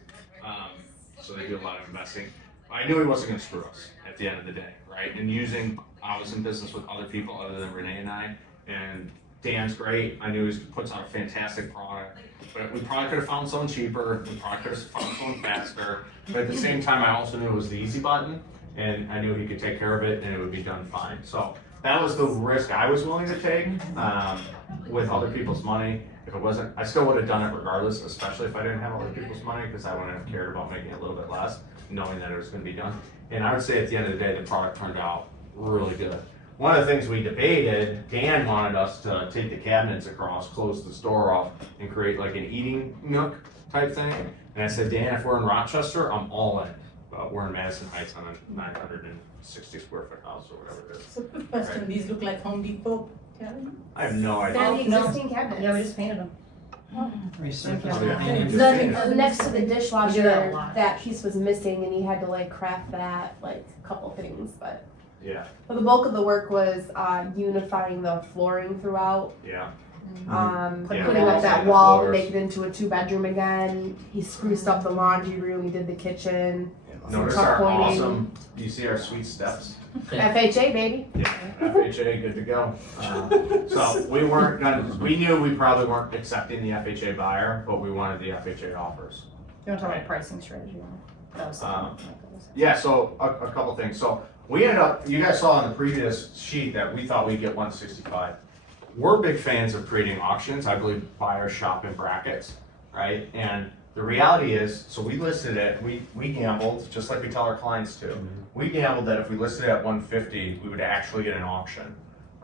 So they do a lot of investing. I knew he wasn't gonna screw us at the end of the day, right? And I was in business with other people other than Renee and I, and Dan's great. I knew he puts out a fantastic product, but we probably could have found someone cheaper. We probably could have found someone faster. But at the same time, I also knew it was the easy button, and I knew he could take care of it and it would be done fine. So that was the risk I was willing to take with other people's money. If it wasn't, I still would have done it regardless, especially if I didn't have other people's money, because I wouldn't have cared about making it a little bit less, knowing that it was going to be done. And I would say at the end of the day, the product turned out really good. One of the things we debated, Dan wanted us to take the cabinets across, close the store off, and create like an eating nook type thing. And I said, Dan, if we're in Rochester, I'm all in. But we're in Madison Heights on a 960 square foot house or whatever it is. So quick question, Right. these look like Home Depot, Karen? I have no They're idea. the existing cabinets. Yeah, we just painted them. Next to the We do that a dishwasher, lot. that piece was missing, and he had to like craft that, like a couple things, but. Yeah, But the bulk of the work was unifying the flooring throughout, yeah. putting Yeah, up that the wall to floors. make it into a 2-bedroom again. He spruced up the laundry room, he did the kitchen. Notice Tuck our pointing. awesome, you see our sweet steps? FHA, baby. Yeah, FHA, good to go. So we knew we probably weren't accepting the FHA buyer, but we wanted the FHA offers. You wanna talk about pricing strategy? That was something. Yeah, so a couple things. So we ended up, you guys saw on the previous sheet that we thought we'd get 165. We're big fans of creating auctions. I believe buyers shop in brackets, right? And the reality is, so we listed it, we gambled, just like we tell our clients to. We gambled that if we listed it at 150, we would actually get an auction,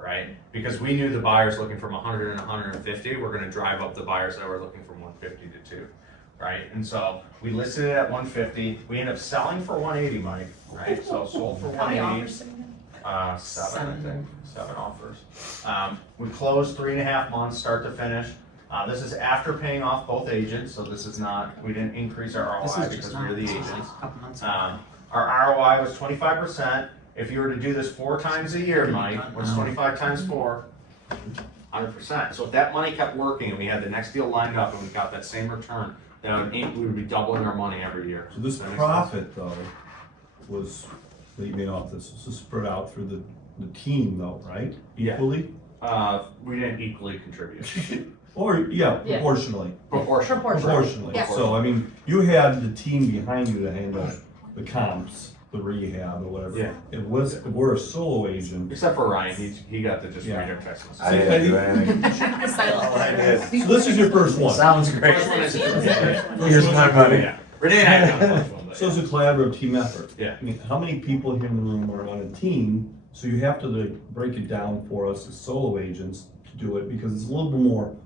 right? Because we knew the buyers looking from 100 and 150 were gonna drive up the buyers that were looking from 150 to 2, right? And so we listed it at 150. We ended up selling for 180, Mike, right? So sold for How many 180. offers? did you get? 7, I think, 7 offers. We closed 3.5 months, start to finish. This is after paying off both agents, so this is not, we didn't increase our ROI because we're the agents. Our ROI was 25%. If you were to do this 4 times a year, Mike, what's 25 times 4? 100%. So if that money kept working and we had the next deal lined up and we got that same return, then we would be doubling our money every year. So this That makes profit though was, leave me off this is spread out through the team though, right? Yeah. Equally? We didn't equally contribute. Or, yeah, Yeah. proportionally. Proportionally. Yeah. So, I mean, you had the team behind you to handle the comps, the rehab or whatever. Yeah. If we're a solo agent, Except for Ryan, he got to just Yeah. read our text messages. I didn't do anything. Silent All I partner. did. so this is your first one. Sounds great. First one is- Here's my money. Yeah. Renee and I have done the first one, but So it's a collaborative team effort. Yeah. I mean, how many people here in the room are on a team? So you have to like break it down for us as solo agents to do it because it's a little bit more,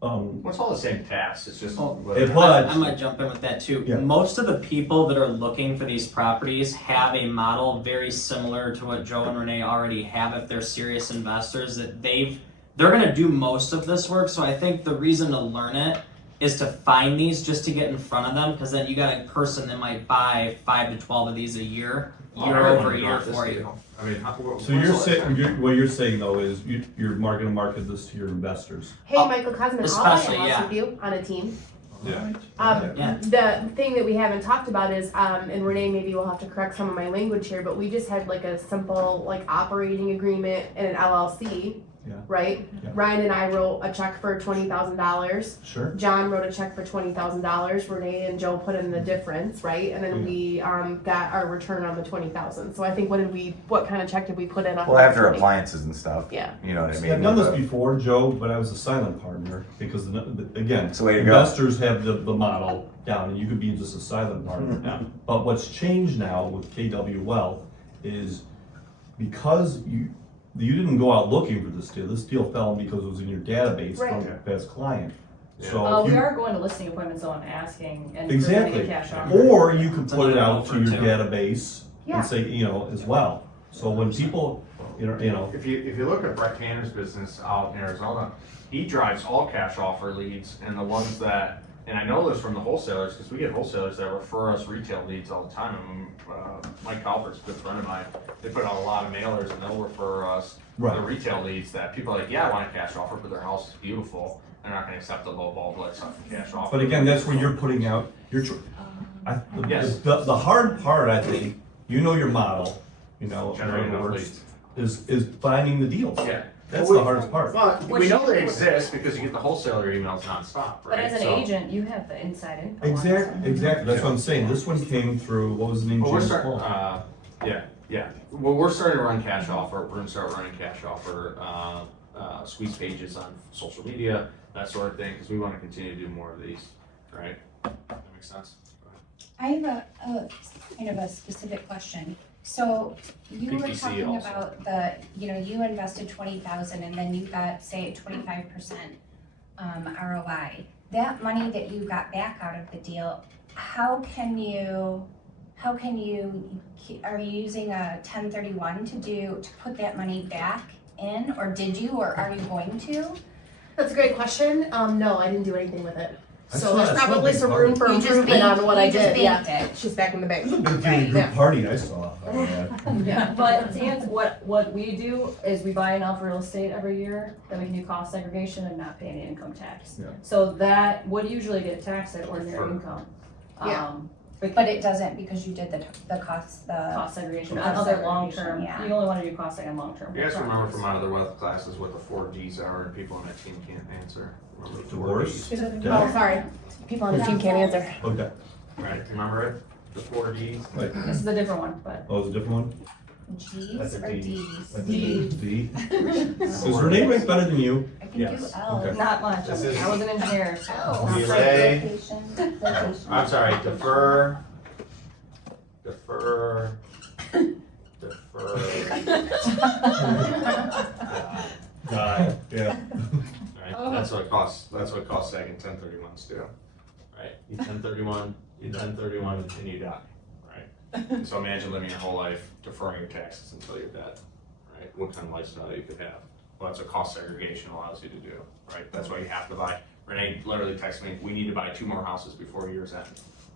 Well, it's all the same task, it's just. Oh. whether- but I might jump in with that too. Yeah. Most of the people that are looking for these properties have a model very similar to what Joe and Renee already have if they're serious investors that they're gonna do most of this work. So I think the reason to learn it is to find these just to get in front of them because then you got a person that might buy 5 to 12 of these a year over a year for you. I mean, so you're saying, what you're saying though is you're gonna market this to your investors. Hey, Michael Cosman, I'll buy a Especially, house yeah. with you on a team. Yeah. Yeah. The thing that we haven't talked about is, and Renee, maybe will have to correct some of my language here, but we just had like a simple like operating agreement and an LLC. Yeah. right? Yeah. Ryan and I wrote a check for $20,000. Sure. John wrote a check for $20,000. Renee and Joe put in the difference, right? And then we got our return on the 20,000. So I think what kind of check did we put in? Well, after appliances and stuff. Yeah. You know what I See, mean? I've done this before, Joe, but I was a silent partner because, again, It's the way to go. investors have the model down and you could be just a silent partner. Yeah. But what's changed now with KW Wealth is because you didn't go out looking for this deal fell because it was in your database from Right. your past client. Yeah. So if We you- are going to listing appointments though and asking and presenting Exactly. a cash offer. Or you could put it out to your Too. database Yeah. and say, as well. So when people, If you look at Brett Tanner's business out in Arizona, he drives all cash offer leads and the ones that, and I know this from the wholesalers, because we get wholesalers that refer us retail leads all the time. Mike Calvert's a good friend of mine. They put out a lot of mailers and they'll refer us the Right. retail leads that people are like, yeah, I want a cash offer, but their house is beautiful. They're not gonna accept the low ball blood stuff from cash offer. But again, that's where you're putting out your, Yes. the hard part, I think, your model, Generating how it enough works, is finding the deals. Yeah. That's the hardest part. Well, Which we know you- they exist because you get the wholesaler emails nonstop, right? But as an So- agent, you have the inside info. on Exactly, that's what I'm saying, this one came through, what was the name? Well, we're James starting, Paul. yeah. Well, we're starting to run cash offer. We're gonna start running cash offer, squeeze pages on social media, that sort of thing, because we wanna continue to do more of these, right? That makes sense? I have a kind of a specific question. So you were PPC talking also. about you invested 20,000 and then you got, say, 25% ROI. That money that you got back out of the deal, are you using a 1031 to put that money back in, or did you, or are you going to? That's a great question. No, I didn't do anything with it. I So saw- there's I saw probably Big some Party. room for You just improvement banked- on what I you just did, yeah. banked it. It's just back in the It was bank. a big Right. group party I saw. Yeah, but to answer, what we do is we buy enough real estate every year that we can do cost segregation and not pay any income tax. Yeah. So that would usually get taxed at ordinary income. Yeah. But it doesn't because you did the cost, the. Cost segregation, on Cost other segregation, long-term, yeah. you only wanna do cost seg on long-term. You guys remember from out of the wealth classes what the 4Ds are and people on that team can't answer? Remember the 4Ds? Divorce? Oh, sorry. People on the team can't answer. Okay, Right, remember it? The 4Ds? This is a different one, but. oh, it's a different one? G's That's a or D. D's? D. Is Renee rank better than you? I can do Yes. L. Okay. Not much, This is- I was an engineer, so. Oh. Delay. Location. I'm sorry, defer. Die, yeah. Right, that's what cost seg and 1031s do, right? You 1031, and you die, right? So imagine living your whole life deferring your taxes until you're dead, right? What kind of lifestyle you could have. Well, that's what cost segregation allows you to do, right? That's why you have to buy. Renee literally texted me, we need to buy 2 more houses before year's end,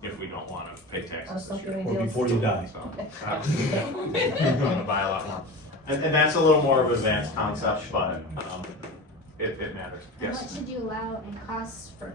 if we don't wanna pay taxes this year. Or before you die. So, I'm gonna buy a lot more. And that's a little more of an advanced concept, but, it matters, What yes. should you allow in costs for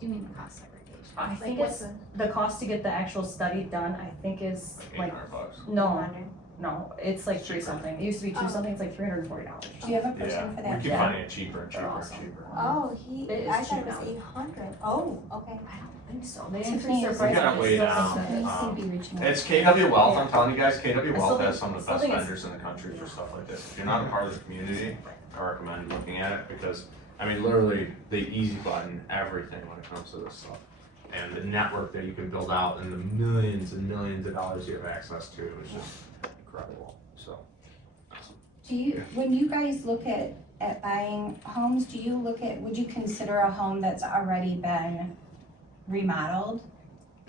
doing the cost segregation? I Like, think what's it's, the cost to get the actual study done, I think is like, $800. no, it's like 3 something, it used to be 2 something, it's like $340. Do you have a Yeah, person for we that? keep Yeah. finding it cheaper and cheaper and awesome. cheaper. Oh, It is I thought it cheap was now. 800. Oh, okay. I don't think so, they Tiffany, increased their is price. We gotta but wait it's still out. expensive. I need to be reaching out. It's KW Wealth, Yeah. I'm telling you guys, KW I Wealth still has some of the think- best still think vendors in the country for stuff like this. If you're not a part of the community, I recommend looking at it because, I mean, literally, they easy button everything when it comes to this stuff. And the network that you can build out and the millions and millions of dollars you have access to is just incredible, so. Do you, when you guys look at buying homes, would you consider a home that's already been remodeled?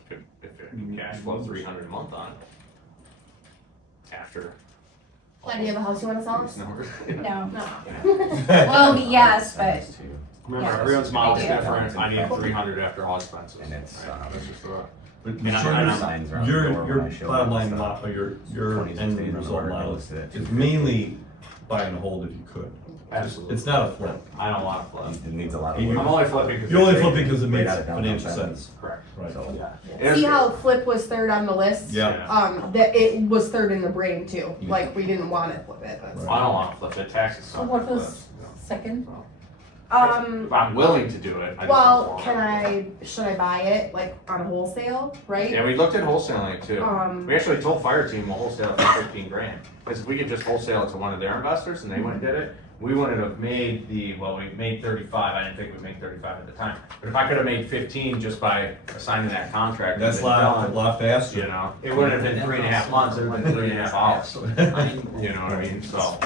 If it can cash flow 300 a month on it, after. Why, do you have a house you wanna sell? These numbers. No. No. Well, yes, but Remember, Yeah. everyone's model's I do. different, I need 300 after all expenses. And it's, Right, that's just the- But And I- sure, and I'm- signs around the door your when I show bottom up line and lot, stuff. or your 20s and end 30s on the result water, model listed at is 250. mainly buy and hold if you could. Absolutely. It's not a flip. I don't want to flip. It needs a lot of You- work. I'm only flipping because. You're only flipping because it Right makes out of downtown financial Providence. sense. Correct. Right. So, yeah. See how Flip was third on the list? Yeah. That it was third in the brain too. Yeah. Like we didn't want to flip it. But. I don't want to flip it, taxes So suck. what was second? If I'm willing to do it. I just Well, don't can want should I buy it like on wholesale, to. right? Yeah, we looked at wholesaling it too. We Um, actually told fire team we'll wholesale it for 15 grand. Because if we could just wholesale it to one of their investors and they went and did it, we wouldn't have made we made 35. I didn't think we'd make 35 at the time. But if I could have made 15 just by signing that contract. That's and a been lot, done, a lot faster. You know, it wouldn't have been 3.5 months, it would have been 3.5 hours. You know what I mean? So,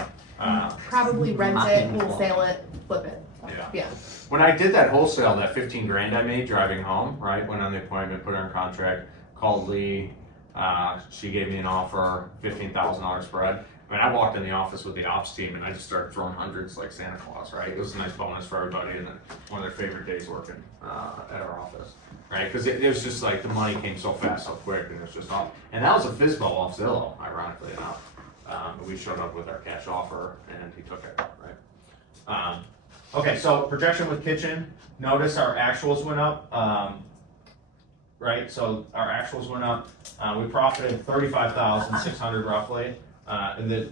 probably rent it, wholesale it, flip it. yeah. Yeah. When I did that wholesale, that 15 grand I made driving home, right? Went on the appointment, put her in contract, called Lee. She gave me an offer, $15,000 spread. I mean, I walked in the office with the ops team and I just started throwing hundreds like Santa Claus, right? It was a nice bonus for everybody and then one of their favorite days working at our office, right? Because it was just like the money came so fast, so quick, and it was just off. And that was a FISBO off Zillow, ironically enough. We showed up with our cash offer and he took it, right? Okay, so projection with kitchen, notice our actuals went up, right? So our actuals went up, we profited 35,600 roughly.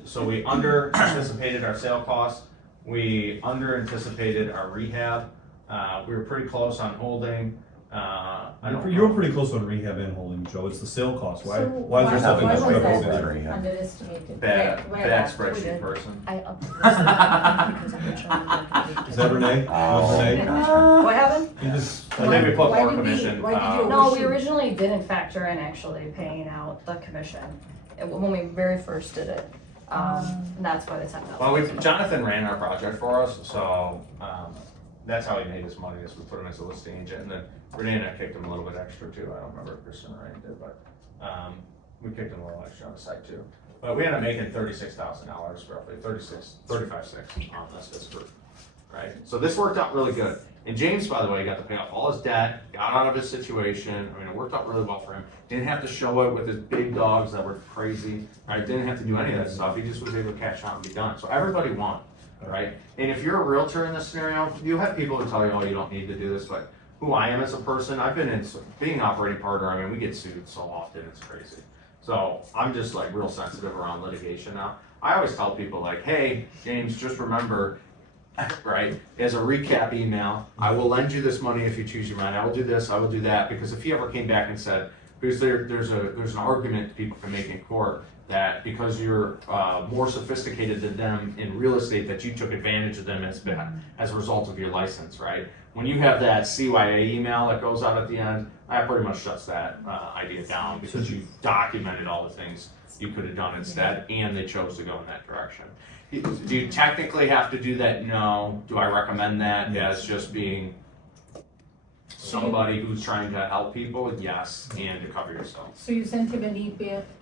So we under anticipated our sale costs, we under anticipated our rehab, we were pretty close on holding. You were pretty close on rehab and holding, Joe. It's the sale cost. Why So is there something why that's was going that over? Yeah. underestimated? Bad Where at? spreadsheet person. I Is that Renee? Oh. Renee? What happened? You just, And then we put Why more did we- commission. why did you- No, we originally didn't factor in actually paying out the commission when we very first did it. And that's why the $10,000. Well, Jonathan ran our project for us, so, that's how he made his money, is we put him as a listing agent, and then Renee and I kicked him a little bit extra too, I don't remember if Kristen or Ryan did, but, we kicked him a little extra on the side too. But we ended up making $36,000 roughly, 35.6 on this group, right? So this worked out really good. And James, by the way, got to pay off all his debt, got out of his situation, I mean, it worked out really well for him. Didn't have to show it with his big dogs that were crazy, right? Didn't have to do any of that stuff, he just was able to cash out and be done. So everybody won, right? And if you're a realtor in this scenario, you have people who tell you, oh, you don't need to do this, but who I am as a person, I've been in, being operating partner, I mean, we get sued so often, it's crazy. So I'm just like real sensitive around litigation now. I always tell people like, hey, James, just remember, right, as a recap email, I will lend you this money if you choose your mind, I will do this, I will do that, because if he ever came back and said, because there's an argument people can make in court that because you're more sophisticated than them in real estate, that you took advantage of them as a result of your license, right? When you have that CYA email that goes out at the end, that pretty much shuts that idea down because you documented all the things you could have done instead, and they chose to go in that direction. Do you technically have to do that? No. Do I recommend that? Yes, just being somebody who's trying to help people, yes, and to cover yourself. So you sent him an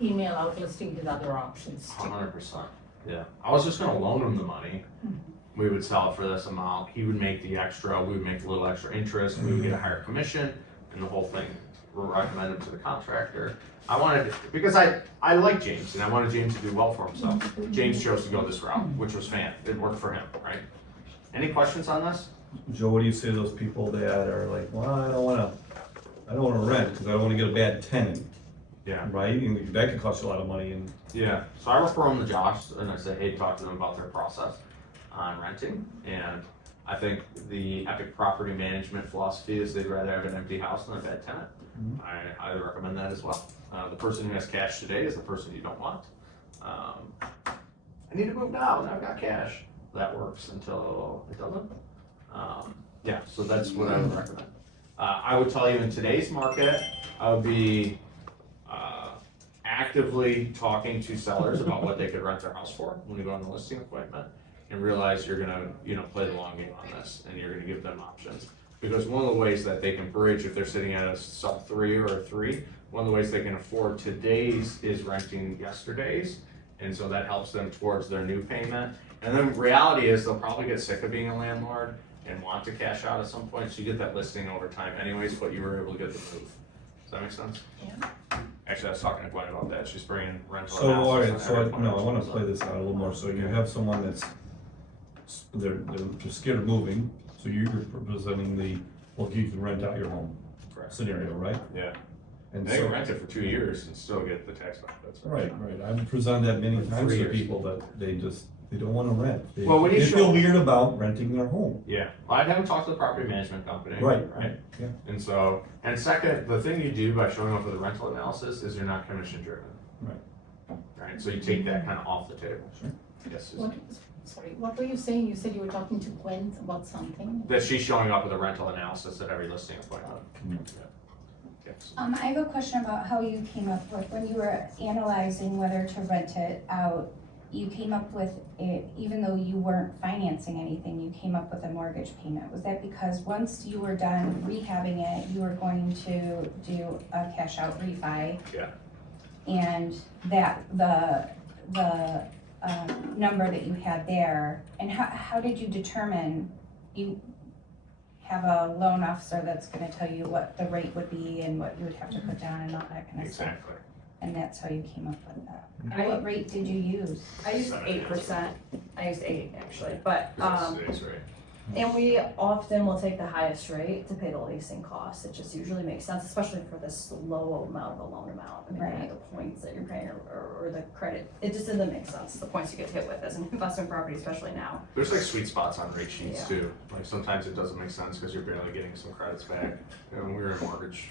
email out listing his other options. 100%. Yeah. I was just gonna loan him the money. We would sell it for this amount. He would make the extra. We would make a little extra interest. We would get a higher commission, and the whole thing. We'll recommend him to the contractor. I wanted, because I like James, and I wanted James to do well for himself. James chose to go this route, which was fan. It worked for him, right? Any questions on this? Joe, what do you say to those people that are like, well, I don't wanna rent, because I don't wanna get a bad tenant, Yeah. right? And that could cost you a lot of money and. Yeah. So I refer them to Josh, and I say, hey, talk to them about their process on renting. And I think the Epic property management philosophy is they'd rather have an empty house than a bad tenant. Mhm. I highly recommend that as well. The person who has cash today is the person you don't want. I need to move now, and I've got cash. That works until it doesn't. Yeah, so that's what I would recommend. I would tell you in today's market, I would be actively talking to sellers about what they could rent their house for when you go on the listing appointment, and realize you're gonna, play the long game on this, and you're gonna give them options. Because one of the ways that they can bridge, if they're sitting at a sub 3 or a 3, one of the ways they can afford today's is renting yesterday's, and so that helps them towards their new payment. And then reality is they'll probably get sick of being a landlord and want to cash out at some point, so you get that listing over time anyways, but you were able to get the move. Does that make sense? Yeah. Actually, I was talking to Gwen about that, she's bringing rental. So, houses on I every wanna play this out a little more, so you have someone that's, they're scared of moving, so you're representing well, you can rent out your home. scenario, right? Yeah. And They so, can rent it for 2 years and still get the tax benefits. right. I've presented that many times 3 to years. people that they don't wanna rent. They Well, when you they feel show- weird about renting their home. Yeah, well, I'd have them talk to the property management company. Right. Yeah. And so, and second, the thing you do by showing up with a rental analysis is you're not commission driven. Right. Right, so you take that kind of off the table. Sure. Yes, What were you saying? You said you were talking to Gwen about something? that she's showing up with a rental analysis at every listing appointment. Yes. I have a question about how you came up with, when you were analyzing whether to rent it out, you came up with it, even though you weren't financing anything, you came up with a mortgage payment. Was that because once you were done rehabbing it, you were going to do a cash out refi? Yeah. And that, the number that you had there, and how did you determine, you have a loan officer that's gonna tell you what the rate would be and what you would have to put down and all that kind of stuff? Exactly. And that's how you came up with that. I- And what rate did you use? I used 8%, I used 8 actually, but, Today's rate. and we often will take the highest rate to pay the leasing costs. It just usually makes sense, especially for this low amount of a loan amount. I mean, Right. the points that you're paying or the credit, it just doesn't make sense, the points you get hit with as an investment property, especially now. There's like sweet spots on rate sheets Yeah. too. Like sometimes it doesn't make sense because you're barely getting some credits back. And when we were in mortgage,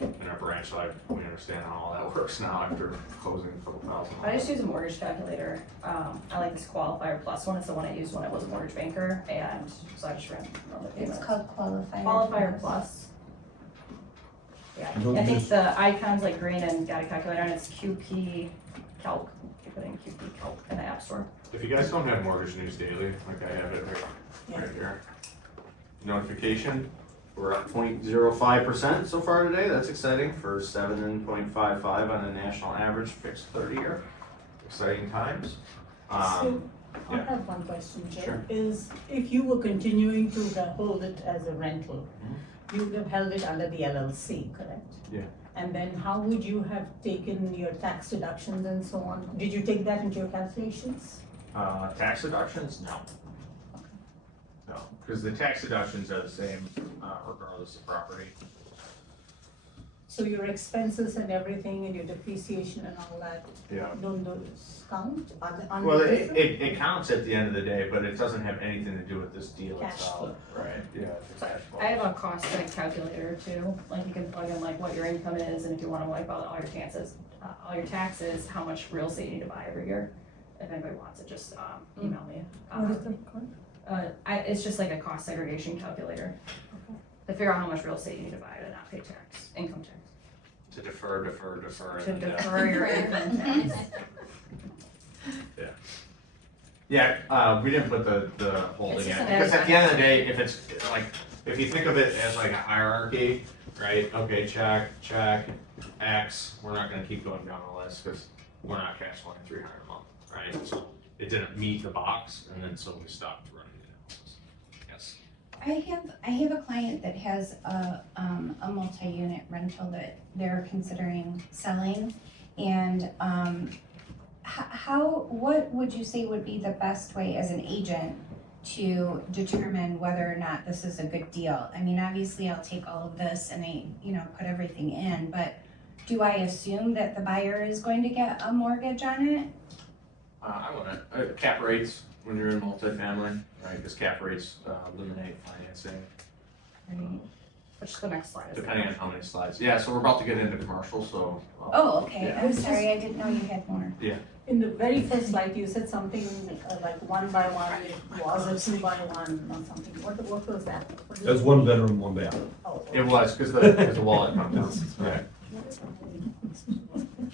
in our branch, like we understand how all that works now after closing a couple thousand. I just use a mortgage calculator. I like this Qualifier Plus one. It's the one I used when I was a mortgage banker, and so I just ran the payments. It's called Qualifier. Qualifier Plus. Yeah, Don't I think just- the icon's like green and got a calculator, and it's QP Calc. You put in QP Calc in the App Store. If you guys don't have mortgage news daily, like I have it right here. Notification, we're at 0.05% so far today. That's exciting for 7.55 on a national average fixed 30-year. Exciting times. So, I yeah. have one question, Joe. Sure. Is if you were continuing to hold it as a rental, you would have held it under the LLC, correct? Yeah. And then how would you have taken your tax deductions and so on? Did you take that into your calculations? Tax deductions, no. No, because the tax deductions are the same regardless of property. So your expenses and everything and your depreciation and all that, Yeah. don't those count? Are they under Well, this? it counts at the end of the day, but it doesn't have anything to do with this deal Cash itself. flow. Right, yeah, it's a cash flow. I have a cost like calculator too. Like you can plug in like what your income is, and if you want to wipe out all your taxes, how much real estate you need to buy every year. If anybody wants it, just email me. What is that called? It's just like a cost segregation calculator to figure out how much real estate you need to buy to not pay tax, income tax. To defer, To and then defer your income tax. Yeah, we didn't put the holding It's in, just an because at the added end of the day, if it's like, if you think of it as like a hierarchy, right? Okay, check, X, we're not gonna keep going down the list, because we're not cash flowing 300 a month, right? So it didn't meet the box, and then so we stopped running the analysis. Yes. I have a client that has a multi-unit rental that they're considering selling. And, what would you say would be the best way as an agent to determine whether or not this is a good deal? I mean, obviously I'll take all of this and put everything in, but do I assume that the buyer is going to get a mortgage on it? I wouldn't, cap rates when you're in multifamily, right? Because cap rates eliminate financing. Which the next slide is. Depending on how many slides. Yeah, so we're about to get into commercial, so. Oh, okay, Yeah. I'm sorry, I didn't know you had more. In the very first slide, you said something like 1 by 1, it was a 2 by 1 or something. What was that? What is That's it? 1 bedroom, 1 bath. Oh, It was, because the wallet comes down, right?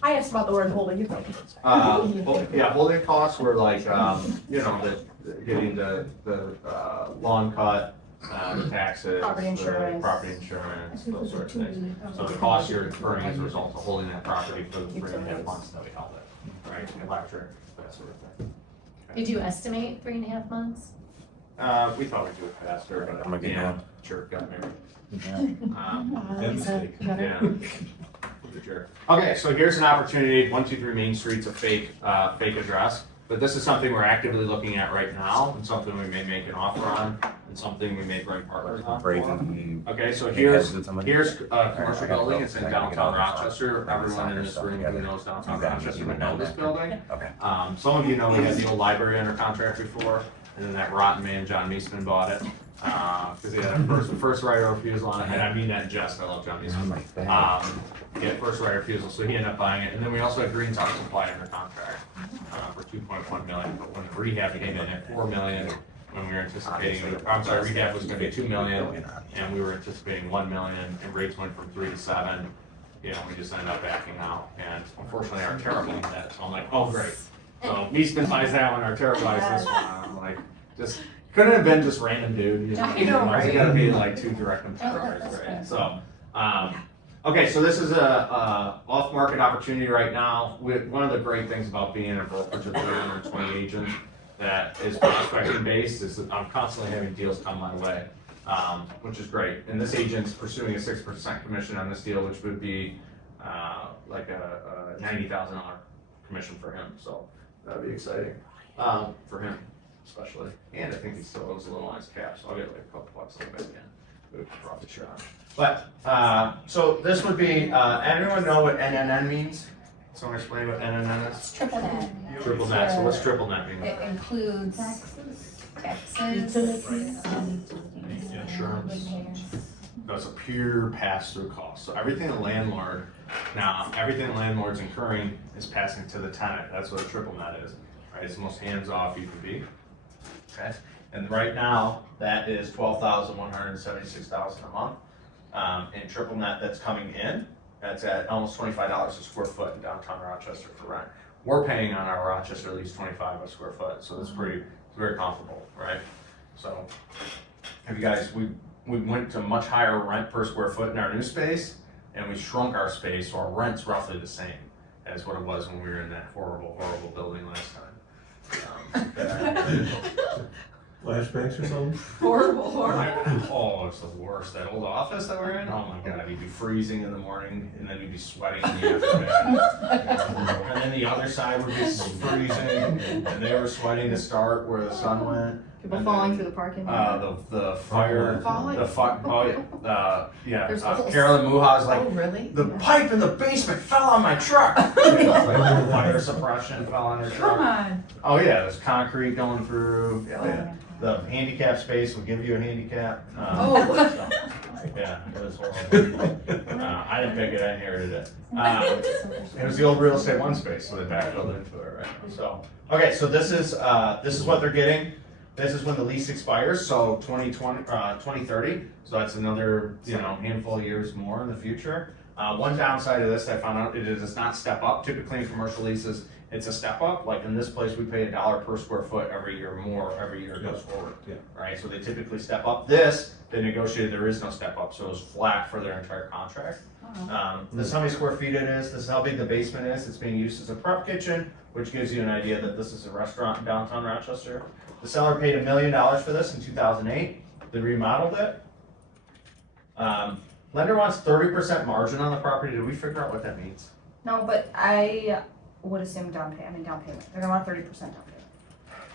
I asked about the word holding, you go. Holding costs were like, getting the lawn cut, the taxes, Property the insurance. property insurance, those sorts of things. So the cost you're incurring as a result of holding that property for the 3.5 months that we held it, right? Electric, that sort of thing. Did you estimate 3.5 months? We thought we'd do it faster, I'm a but good yeah, man. jerk got married. And mistake. Yeah. The jerk. Okay, so here's an opportunity. 123 Main Street's a fake address, but this is something we're actively looking at right now, and something we may make an offer on. And and something we made great partners on. Braden. Okay, so Hey, here's, guys, did somebody- here's a I commercial gotta go. building, it's in I gotta get downtown all this Rochester, stuff. everyone in this Stuff room who together. knows downtown Okay. Rochester would know this building. Okay. Some of you know we had the old library under contract before, and then that rotten man, John Meesman, bought it. Cause he had a first right of refusal on it, and I mean that in jest, I love John Meesman. He had first right of refusal, so he ended up buying it, and then we also had Green Talk Supply under contract, for 2.1 million, but when the rehab came in at 4 million, when we were anticipating, I'm sorry, rehab was gonna be 2 million, and we were anticipating 1 million, and rates went from 3 to 7. You know, we just ended up backing out, and unfortunately, our Terra bought that, so I'm like, oh, great. So Meesman buys that one, our Terra buys this one, I'm like, just, couldn't have been just random dude, you know? I know, Like, right? you gotta pay like 2 direct competitors, right? So, okay, so this is a off-market opportunity right now. One of the great things about being a brokerage of 320 agents that is prospecting based is that I'm constantly having deals come my way, which is great. And this agent's pursuing a 6% commission on this deal, which would be like a $90,000 commission for him. So that'd be exciting for him especially. And I think he still owes a little on his cap, so I'll get like a couple bucks on the back end. Profit share on. But so this would be. Anyone know what NNN means? Someone explain what NNN is? It's triple net. Triple net. So what's triple net mean? It includes taxes, Insurance. That's a pure pass-through cost. So everything the landlord's incurring is passing to the tenant. That's what a triple net is. Right? It's the most hands-off you can be. Okay. And right now, that is $12,176 a month. And triple net that's coming in, that's at almost $25 a square foot in downtown Rochester for rent. We're paying on our Rochester lease 25 a square foot, so it's very comparable, right? So, have you guys, we went to much higher rent per square foot in our new space, and we shrunk our space, so our rent's roughly the same as what it was when we were in that horrible building last time. Flashbacks or something? Horrible. Oh, it's the worst. That old office that we're in, oh my god, you'd be freezing in the morning, and then you'd be sweating in the afternoon. And then the other side would be freezing, and they were sweating to start where the sun went. People And falling then, through the parking lot. the fire, Falling? There's holes. Carolyn Muha's like, really? the pipe in the basement fell on my truck. Fire suppression fell on her truck. on. Oh yeah, there's concrete going through. Yeah. The handicap space will give you a handicap. So, yeah, it was horrible. I didn't pick it, I inherited it. It was the old real estate one space, so they backfilled into it, right? So, okay, so this is what they're getting. This is when the lease expires, so 2030. So that's another, handful of years more in the future. One downside of this, I found out, it is not step up. Typically in commercial leases, it's a step up. Like in this place, we pay $1 per square foot every year it goes forward. Yeah. Right, so they typically step up. This, they negotiated, there is no step up, so it was flat for their entire contract. This is how many square feet it is, this is how big the basement is. It's being used as a prep kitchen, which gives you an idea that this is a restaurant in downtown Rochester. The seller paid $1 million for this in 2008. They remodeled it. Lender wants 30% margin on the property. Did we figure out what that means? No, but I would assume down payment. They're gonna want 30% down payment.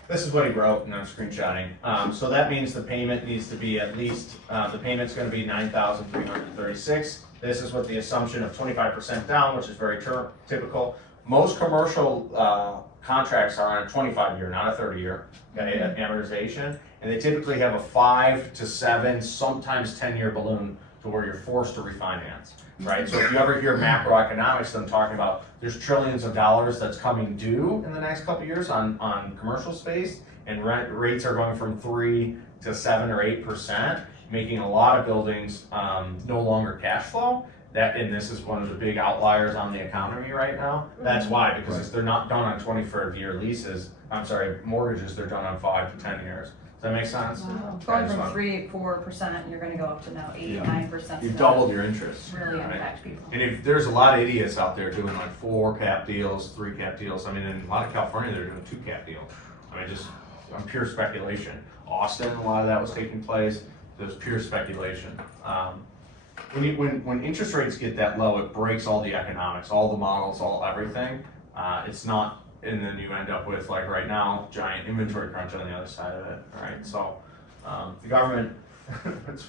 This is what he wrote, and I'm screenshotting. So that means the payment needs to be at least, the payment's gonna be $9,336. This is with the assumption of 25% down, which is very typical. Most commercial contracts are on a 25-year, not a 30-year, amortization. And they typically have a 5 to 7, sometimes 10-year balloon to where you're forced to refinance, right? So if you ever hear macroeconomics, them talking about there's trillions of dollars that's coming due in the next couple of years on commercial space, and rent rates are going from 3 to 7 or 8%, making a lot of buildings no longer cash flow. And this is one of the big outliers on the economy right now. That's why, because they're not done on 25-year leases. Mortgages, they're done on 5 to 10 years. Does that make sense? Wow. Going from 3-4%, you're gonna go up to now 8-9%. You've doubled your interest. Really right? impact people. And if there's a lot of idiots out there doing like 4 cap deals, 3 cap deals. I mean, in a lot of California, they're doing 2 cap deals. I mean, just on pure speculation. Austin, a lot of that was taking place. It was pure speculation. When interest rates get that low, it breaks all the economics, all the models, everything. It's not, and then you end up with, like right now, giant inventory crunch on the other side of it, right? So The government, it's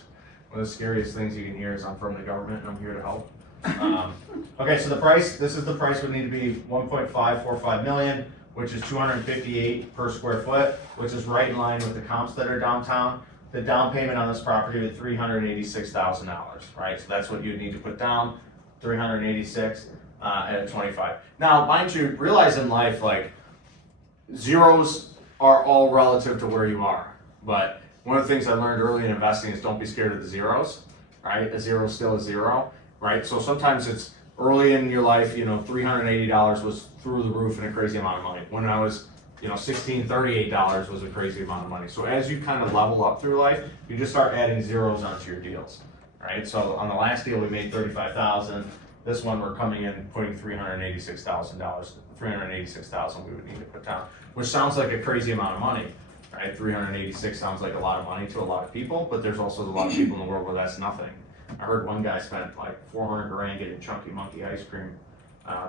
one of the scariest things you can hear is I'm from the government and I'm here to help. Okay, so the price, this is the price would need to be 1.545 million, which is 258 per square foot, which is right in line with the comps that are downtown. The down payment on this property would $386,000, right? So that's what you'd need to put down, 386 at 25. Now, mind you, realize in life, like, zeros are all relative to where you are. But one of the things I learned early in investing is don't be scared of the zeros, right? A zero is still a zero, right? So sometimes it's early in your life, you know, $380 was through the roof and a crazy amount of money. When I was, you know, $16, $38 was a crazy amount of money. So as you kind of level up through life, you just start adding zeros onto your deals, right? So on the last deal, we made $35,000. This one, we're coming in, putting $386,000, $386,000 we would need to put down, which sounds like a crazy amount of money, right? 386 sounds like a lot of money to a lot of people, but there's also a lot of people in the world where that's nothing. I heard one guy spent like 400 grand getting Chunky Monkey ice cream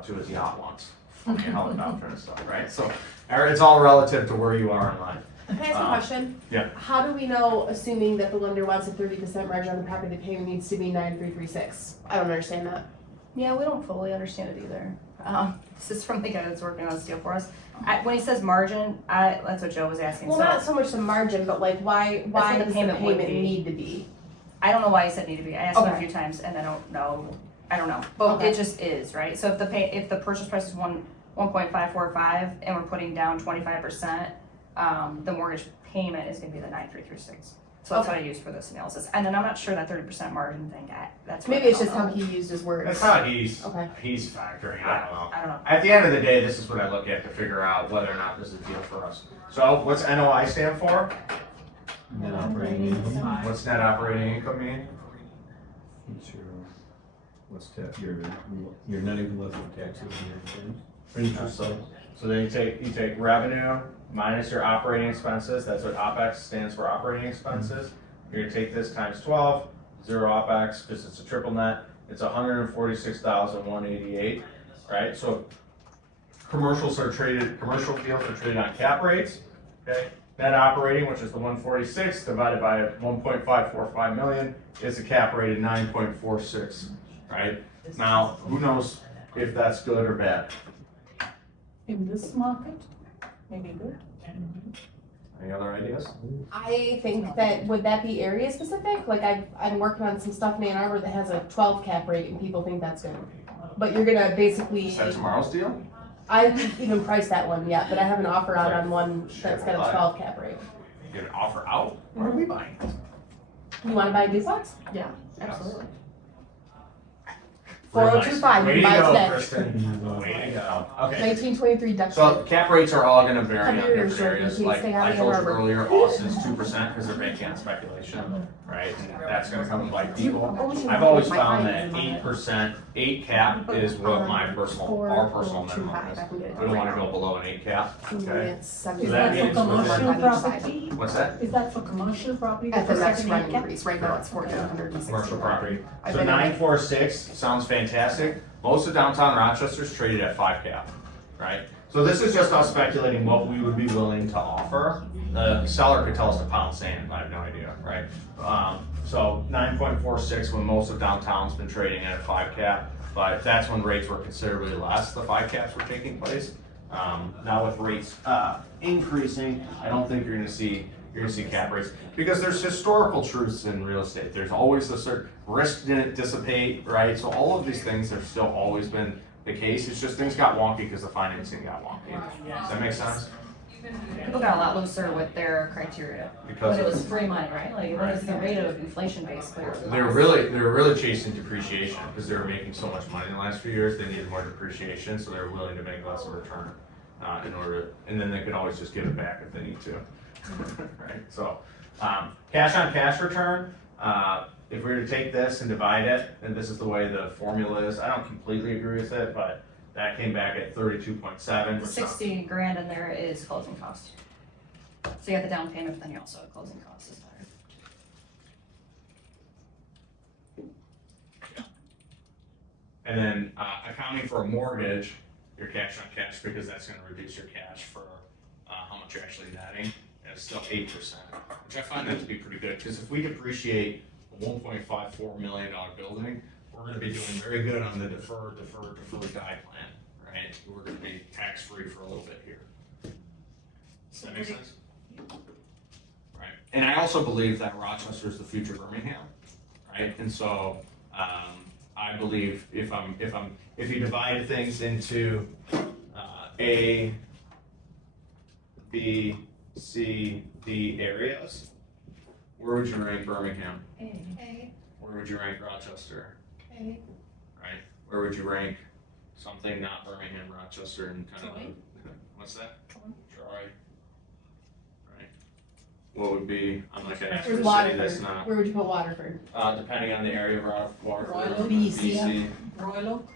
to his yacht once, from a helicopter and stuff, right? So it's all relative to where you are in life. Can I ask a question? Yeah. How do we know, assuming that the lender wants a 30% margin on the property, the payment needs to be 9336? I don't understand that. Yeah, we don't fully understand it either. This is from the guy that's working on this deal for us. When he says margin, that's what Joe was asking. Well, not so much the margin, but like why what the does payment the would payment be. need to be? I don't know why he said need to be. I asked him a Okay. few times and I don't know. But Okay. it just is, right? So if the purchase price is 1.545 and we're putting down 25%, the mortgage payment is gonna be the 9336. So that's what I used for this analysis. And then I'm not sure that 30% margin thing, that's what Maybe I it's don't just how know. he used his words. That's how he's Okay. factoring. I don't know. I don't know. At the end of the day, this is what I look at to figure out whether or not this is a deal for us. So what's NOI stand for? Net operating income. What's net operating income mean? What's your net income less than taxes and your interest. So then you take revenue minus your operating expenses. That's what OPEX stands for, operating expenses. You're gonna take this times 12, zero OPEX, because it's a triple net. It's 146,188, right? So commercial deals are traded on cap rates, okay? Net operating, which is the 146 divided by 1.545 million, is a cap rate of 9.46, right? Now, who knows if that's good or bad? In this market, maybe good. Any other ideas? I think that, would that be area specific? Like I'm working on some stuff in Ann Arbor that has a 12 cap rate and people think that's good. But you're gonna basically, Is that tomorrow's deal? I haven't even priced that one yet, but I have an offer out on one that's got a 12 cap rate. You get an offer out? Where are we buying it? You wanna buy a duplex? Yeah, absolutely. 4025, Way you to can buy go, today. Kristen. Way to go. Okay. 1923 Dutch. So cap rates are all gonna vary on Come here, different Jordan, areas. please Like stay out I of told you Ann Arbor. earlier, Austin's 2% because they're banking on speculation, right? And that's gonna come and bite people. I've always found that 8%, 8 cap is what my personal, our personal minimum is. We don't wanna go below an 8 cap, okay? Is that that for means commercial within- property? What's that? Is that for commercial property? At the for next second rent acre? increase, right now it's 1,460. Commercial property. I've So been in it. 946 sounds fantastic. Most of downtown Rochester's traded at 5 cap, right? So this is just us speculating what we would be willing to offer. The seller could tell us to pound sand, I have no idea, right? So 9.46 when most of downtown's been trading at a 5 cap, but that's when rates were considerably less, the 5 caps were taking place. Now with rates increasing, I don't think you're gonna see cap rates, because there's historical truths in real estate. There's always a certain risk didn't dissipate, right? So all of these things have still always been the case. It's just things got wonky because the financing got wonky. Does that make sense? People got a lot looser with their criteria. Because But it of- was free money, right? Like, what is the rate of inflation basically? they were really chasing depreciation because they were making so much money in the last few years. They needed more depreciation, so they were willing to make less of a return and then they could always just give it back if they need to. Right, so, cash on cash return, if we were to take this and divide it, and this is the way the formula is, I don't completely agree with it, but that came back at 32.7. The 60 grand in there is closing costs. So you have the down payment, but then you also have closing costs is higher. And then, accounting for a mortgage, your cash on cash, because that's gonna reduce your cash for, how much you're actually netting. it's still 8%, which I find that to be pretty good, because if we depreciate a $1.54 million building, we're gonna be doing very good on the deferred die plan, right? We're gonna be tax-free for a little bit here. Does that make sense? Right, and I also believe that Rochester is the future Birmingham, right? And so, I believe if you divide things into, A, B, C, D areas, where would you rank Birmingham? A. Where would you rank Rochester? A. Right? Where would you rank something not Birmingham, Rochester, and kind Troy. of, what's that? Troy. Right? What would be, I'm not gonna ask for Where's a city that's Waterford? not, Where would you put Waterford? depending on the area of Waterford. Royal BC. Royal Oak?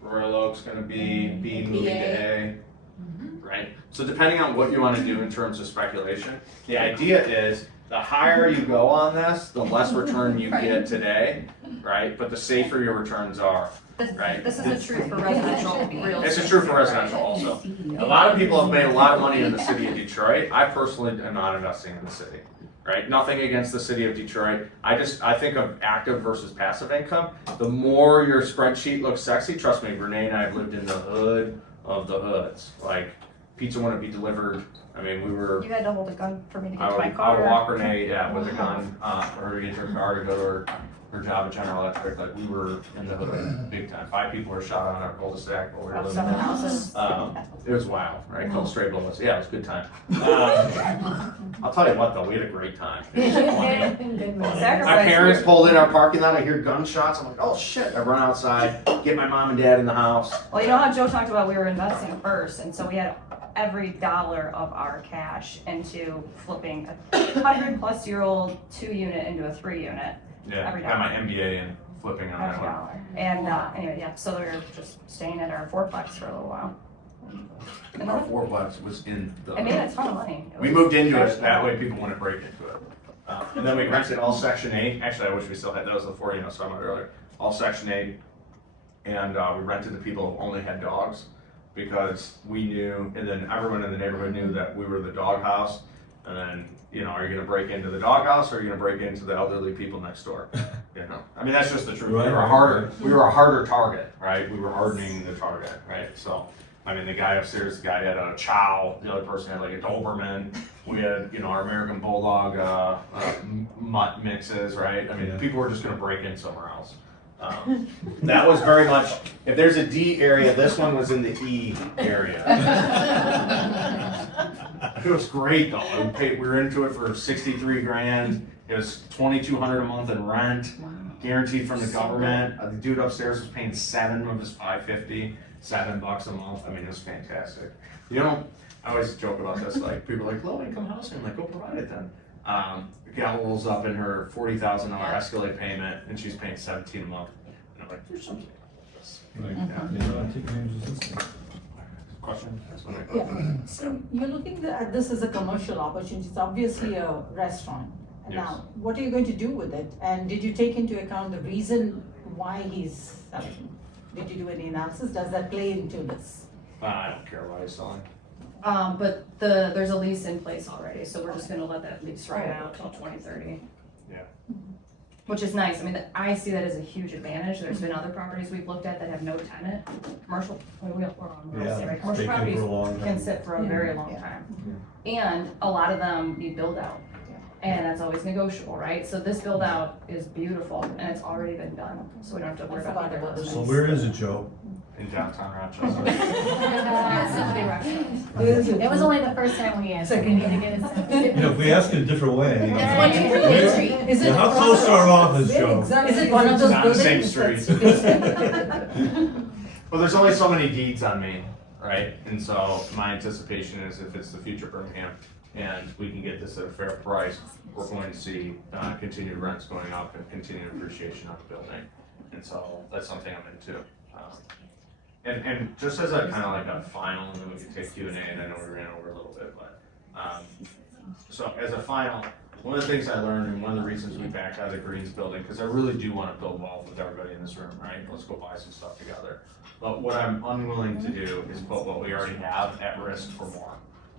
Royal Oak's gonna be B moving to A. Mm-hmm. Right? So depending on what you wanna do in terms of speculation, the idea is the higher you go on this, the less return you get today, right? But the safer your returns are, right? This is the truth for residential real This estate. is true for residential also. A lot of people have made a lot of money in the city of Detroit. I personally am not investing in the city, right? Nothing against the city of Detroit. I think of active versus passive income. The more your spreadsheet looks sexy, trust me, Renee and I have lived in the hood of the hoods. Like, pizza wouldn't be delivered. I mean, we were, You had to hold a gun for me to get I to would, my I would car. walk Renee, yeah, with a gun, for her to get to her car to go to her job at General Electric. Like, we were in the hood, big time. 5 people were shot on our cul-de-sac while we were About living 7 there. houses. It was wild, right? Couple stray bullets. Yeah, it was a good time. I'll tell you what though, we had a great time. It was funny. My Sacrifice. parents pulled in our parking lot. I hear gunshots. I'm like, oh shit! I run outside, get my mom and dad in the house. Well, you know how Joe talked about we were investing first, and so we had every dollar of our cash into flipping a 100-plus-year-old 2-unit into a 3-unit. Yeah, Every got my dollar. MBA in flipping on that Every one. dollar. And anyway, yeah, so we were just staying at our fourplex for a little while. And Our then- $4 was in the. I made a ton of money. It We was moved into fresh it, that now. way people wouldn't break into it. And then we rented all Section 8, actually I wish we still had, that was the 40 I was talking about earlier, all Section 8. And we rented to people who only had dogs, because we knew, and then everyone in the neighborhood knew that we were the dog house. And then, you know, are you gonna break into the dog house, or are you gonna break into the elderly people next door? You know, I mean, that's just the truth, we were a harder target, right? We were hardening the target, right? So, I mean, the guy upstairs, the guy had a Chow, the other person had like a Doberman. We had, you know, our American Bulldog, mutt mixes, right? I mean, Yeah. people were just gonna break in somewhere else. That was very much, if there's a D area, this one was in the E area. It was great though. We were into it for 63 grand. It was 2,200 a month in rent, guaranteed from the government. The dude upstairs was paying 7 of his 550, $7 a month. I mean, it was fantastic. You know, I always joke about this. Like, people are like, low income housing. I'm like, go provide it then. The gal rolls up in her $40,000 Escalade payment, and she's paying 17 a month. And I'm like, there's something about this. Right. Yeah. They're not taking advantage of this thing. Question? That's what I Yeah, so you're looking at this as a commercial opportunity, it's obviously a restaurant. And Yes. now, what are you going to do with it? And did you take into account the reason why he's selling? Did you do any analysis? Does that play into this? I don't care why he's selling. But there's a lease in place already, so we're just gonna let that lease ride out till 2030. Yeah. Which is nice. I mean, I see that as a huge advantage. There's been other properties we've looked at that have no tenant. Commercial, we're on real estate, Yeah, right? Commercial vacant properties for a long time. can sit for a very long time. And a lot of them need build out. And that's always negotiable, right? So this build out is beautiful and it's already been done, so we don't have to worry about either one. So where is it, Joe? In downtown Rochester. It was only the first time we asked. We need to get it. You know, if we ask it a different way. It's 123 Main Where- Street. Is it Yeah, how across close to our the- office, Where Joe? exactly Is it one of those Not the same buildings street. that's- Well, there's only so many deeds on me, right? And so my anticipation is if it's the future Birmingham and we can get this at a fair price, we're going to see continued rents going up and continued appreciation of the building. And so that's something I'm into. And just as a kind of like a final, and then we can take Q&A, and I know we ran over a little bit, but, so as a final, one of the things I learned and one of the reasons we backed out of the Greens building, because I really do want to build wealth with everybody in this room, right? Let's go buy some stuff together. But what I'm unwilling to do is put what we already have at risk for more.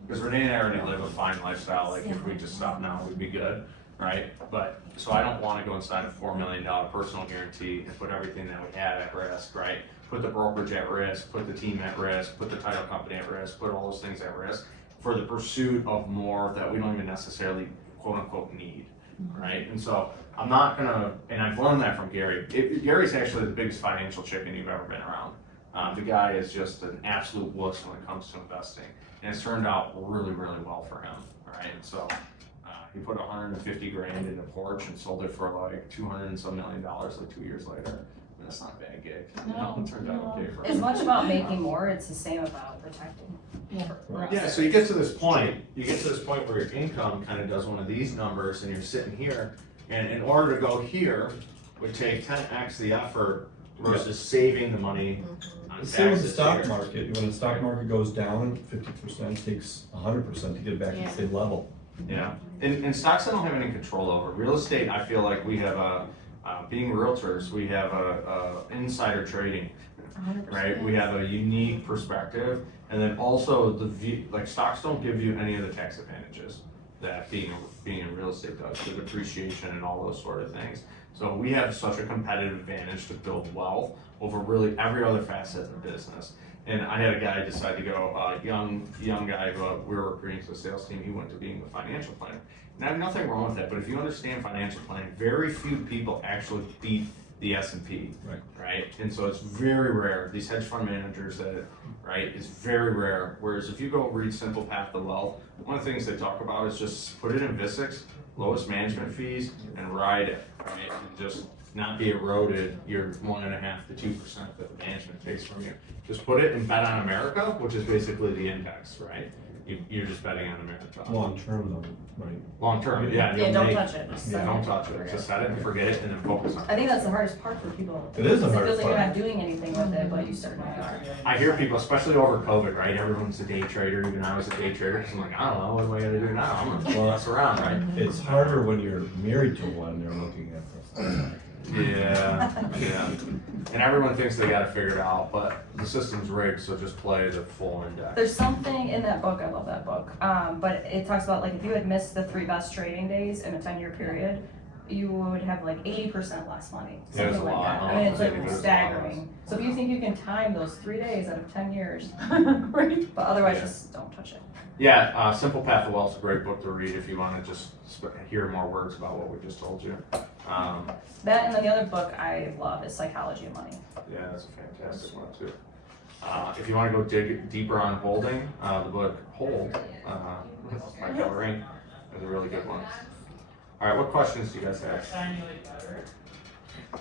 because Renee and I already live a fine lifestyle, like if we just stop now, we'd be good, right? But, so I don't wanna go inside a $4 million personal guarantee and put everything that we had at risk, right? Put the brokerage at risk, put the team at risk, put the title company at risk, put all those things at risk for the pursuit of more that we don't even necessarily quote unquote need, right? And so I'm not gonna, and I've learned that from Gary. Gary's actually the biggest financial chicken you've ever been around. The guy is just an absolute wuss when it comes to investing, and it's turned out really, really well for him, right? And so he put 150 grand in a Porsche and sold it for like 200 and some million dollars like 2 years later. And that's not a bad gig. You know, it turned out okay for him. As much about making more, it's the same about protecting. Yeah, so you get to this point where your income kind of does one of these numbers and you're sitting here, and in order to go here would take 10x the effort versus saving the money on Same with the taxes stock here. market, when the stock market goes down, 50% takes 100% to get back to the same level. Yeah, and stocks I don't have any control over. Real estate, I feel like we have being realtors, we have a insider trading, 100%. right? We have a unique perspective, and then also like stocks don't give you any of the tax advantages that being in real estate does, the depreciation and all those sort of things. So we have such a competitive advantage to build wealth over really every other facet of the business. And I had a guy decide to go, young guy who we were recruiting to the sales team, he went to being a financial planner. And I have nothing wrong with that, but if you understand financial planning, very few people actually beat the S&P, right? And so it's very rare, these hedge fund managers that, right, is very rare. Whereas if you go read Simple Path to Wealth, one of the things they talk about is just put it in VISX, lowest management fees, and ride it, right? And just not be eroded your 1.5% to 2% that the management takes from you. Just put it and bet on America, which is basically the index, right? You're just betting on America. Long term though, right? Long term, yeah. Yeah, you'll don't make- touch it. Just Yeah, set don't it. touch it. Just set it and forget it and then focus on it. I think that's the hardest part for people. It is the It hardest feels like you're part. not doing anything with it, but you certainly are. I hear people, especially over COVID, right? Everyone's a day trader. Even I was a day trader. So I'm like, I don't know, what am I gonna do now? I'm gonna mess around, right? It's harder when you're married to one and they're looking at this. Yeah. And everyone thinks they got it figured out, but the system's rigged, so just play the full index. There's something in that book, I love that book, but it talks about like if you had missed the 3 best trading days in a 10-year period, you would have like 80% less money, Yeah, it's something a like lot. that. I mean, it's like It's a lot. staggering. So if you think you can time those 3 days out of 10 years, but otherwise Yeah. just don't touch it. Yeah, Simple Path to Wealth is a great book to read if you want to just hear more words about what we just told you. That and then the other book I love is Psychology of Money. Yeah, that's a fantastic one too. If you want to go dig deeper on holding, the book Hold by Covering is a really good one. All right, what questions do you guys have?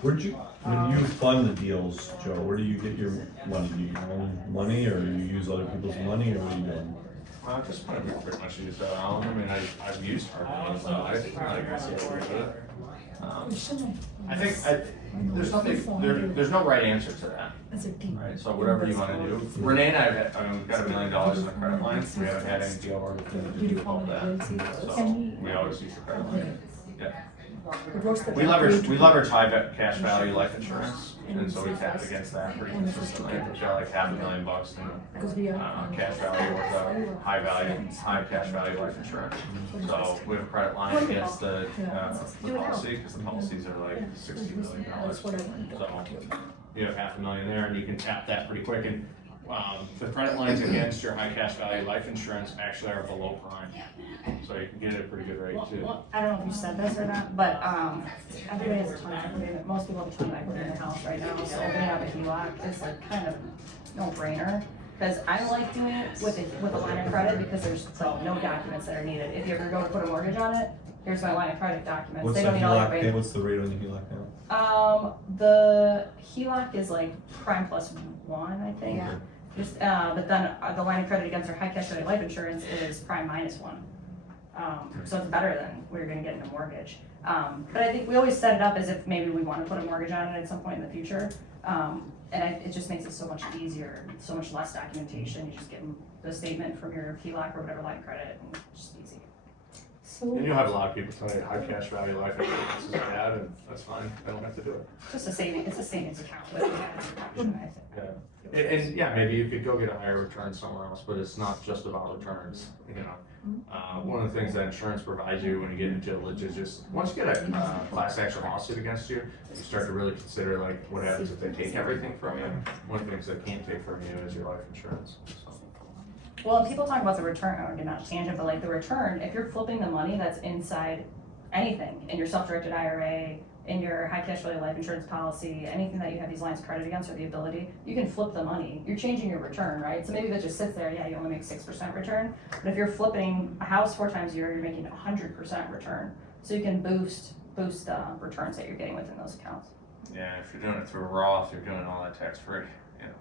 When you fund the deals, Joe, where do you get your money? Do you get your own money or you use other people's money or what are you doing? Just pretty much use that on. I mean, I've used hard money, so I think I guess it's pretty good. I think there's nothing. There's no right answer to that. Right. So whatever you want to do. Renee and I have we've got $1 million in the credit line. We haven't had any deal where we can do that. So we always use the credit line. Yeah. We leverage high cash value life insurance, and so we tap against that pretty consistently. We've got like $500,000 in cash value with high cash value life insurance. So we have a credit line against the policy, because the policies are like $60 million. So you have $500,000 there, and you can tap that pretty quick. And the credit lines against your high cash value life insurance actually are below prime, so you can get it at a pretty good rate too. Well, I don't know if you said this or not, but everybody has a ton of equity. Most people have a ton of equity in their house right now, so opening up a HELOC is like kind of no brainer. Because I like doing it with a line of credit because there's like no documents that are needed. If you ever go to put a mortgage on it, here's my line of credit documents. What's They the don't need all your HELOC pay? bank. What's the rate on the HELOC now? The HELOC is like prime plus 1, I think. Yeah. Just, but then the line of credit against our high cash value life insurance is prime minus 1. So it's better than we're gonna get in a mortgage. But I think we always set it up as if maybe we wanna put a mortgage on it at some point in the future. It just makes it so much easier, so much less documentation. You just get the statement from your HELOC or whatever line of credit and it's just easy. And you'll have a lot of people tell you high cash value life insurance is bad, and that's fine, I don't have to do it. Just a saving, it's a savings account, but it has an option, I think. Yeah. And yeah, maybe you could go get a higher return somewhere else, but it's not just about returns, you know. One of the things that insurance provides you when you get into litigious, once you get a class action lawsuit against you, you start to really consider like what happens if they take everything from you. One of the things they can't take from you is your life insurance. So. Well, people talk about the return, or not tangent, but like the return, if you're flipping the money that's inside anything, in your self-directed IRA, in your high cash value life insurance policy, anything that you have these lines of credit against or the ability, you can flip the money. You're changing your return, right? So maybe that just sits there, yeah, you only make 6% return, but if you're flipping a house 4 times a year, you're making 100% return. So you can boost returns that you're getting within those accounts. Yeah, if you're doing it through Roth, you're doing all that tax free.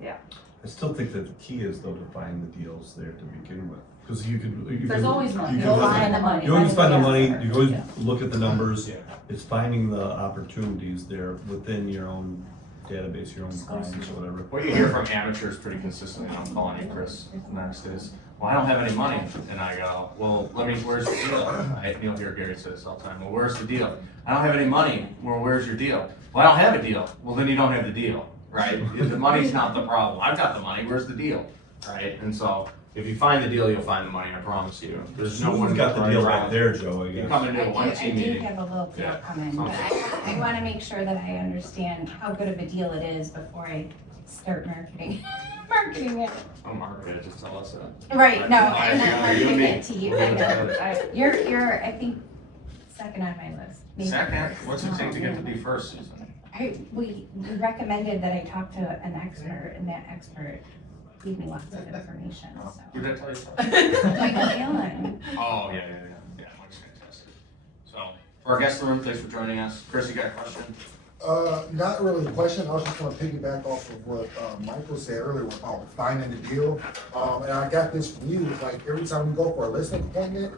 Yeah. I still think that the key is though to find the deals there to begin with, because you could. There's always money. You You'll can look find at- the money. You always find the money, Yeah. you always Yeah. look at the numbers, Yeah. it's finding the opportunities there within your own database, your own clients or whatever. What you hear from amateurs pretty consistently, and I'm calling you Chris next, is, well, I don't have any money. And I go, well, where's the deal? And you'll hear Gary say this all the time, well, where's the deal? I don't have any money. Well, where's your deal? Well, I don't have a deal. Well, then you don't have the deal, right? The money's not the problem. I've got the money, where's the deal, right? And so, if you find the deal, you'll find the money, I promise you. There's no one Someone's got the running deal right around. there, Joe, I You guess. come into a I one team do meeting. have a little deal Yeah. coming, but I wanna make sure that I understand how good of a deal it is before I start marketing it. Oh, Margaret, just tell us that. Right, no, I- I'm not you and marketing me. it to you, I know. You're, I think, second on my list. maybe Second, first. what's it take to get to be first, Susan? We recommended that I talk to an expert, and that expert gave me lots of information, so. Who did I tell you? Michael Allen. Oh, yeah, Mike's fantastic. So, for our guest in the room, thanks for joining us. Chris, you got a question? Not really a question, I was just gonna piggyback off of what, Michael said earlier about finding the deal. And I got this from you, like, every time we go for a listing appointment,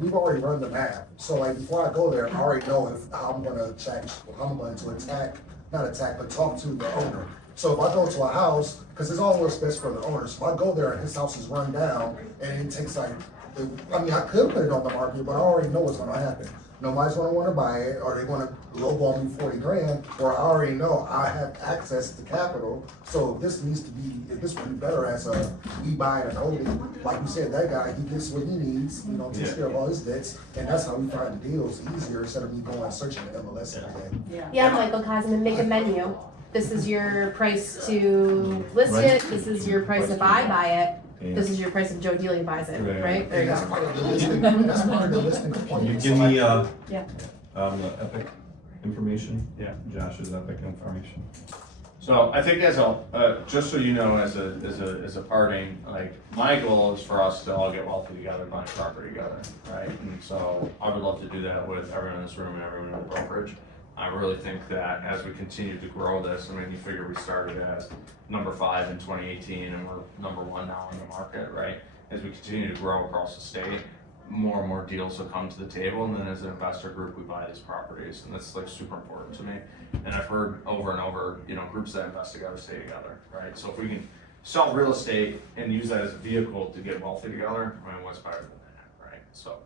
we've already run the math. So like, before I go there, I already know how I'm gonna but talk to the owner. So if I go to a house, cause it's always best for the owner, so if I go there and his house is run down, and it takes like, I could put it on the market, but I already know what's gonna happen. Nobody's gonna wanna buy it, or they're gonna lowball me 40 grand, or I already know I have access to capital, so this would be better as we buy and hold it. Like you said, that guy, he gets what he needs, takes care of all his debts, and that's how we find the deals easier instead of me going searching the MLS every day. Yeah, Michael Cosman, make a menu. This is your price to list it, this is your price if I buy it, this is your price if Joe Dealey buys it, right? There And you that's go. part of the listing, that's part of the listing Can you appointment. give me, Yeah. the Epic information? Yeah. Josh's Epic information. So I think just so you know, as a parting, like, my goal is for us to all get wealthy together, buy property together, right? And so I would love to do that with everyone in this room and everyone in the brokerage. I really think that as we continue to grow this, I mean, you figure we started as number 5 in 2018 and we're number 1 now in the market, right? As we continue to grow across the state, more and more deals will come to the table, and then as an investor group, we buy these properties, and that's like super important to me. And I've heard over and over, groups that invest together stay together, right? So if we can sell real estate and use that as a vehicle to get wealthy together, I mean, what's better than that, right? So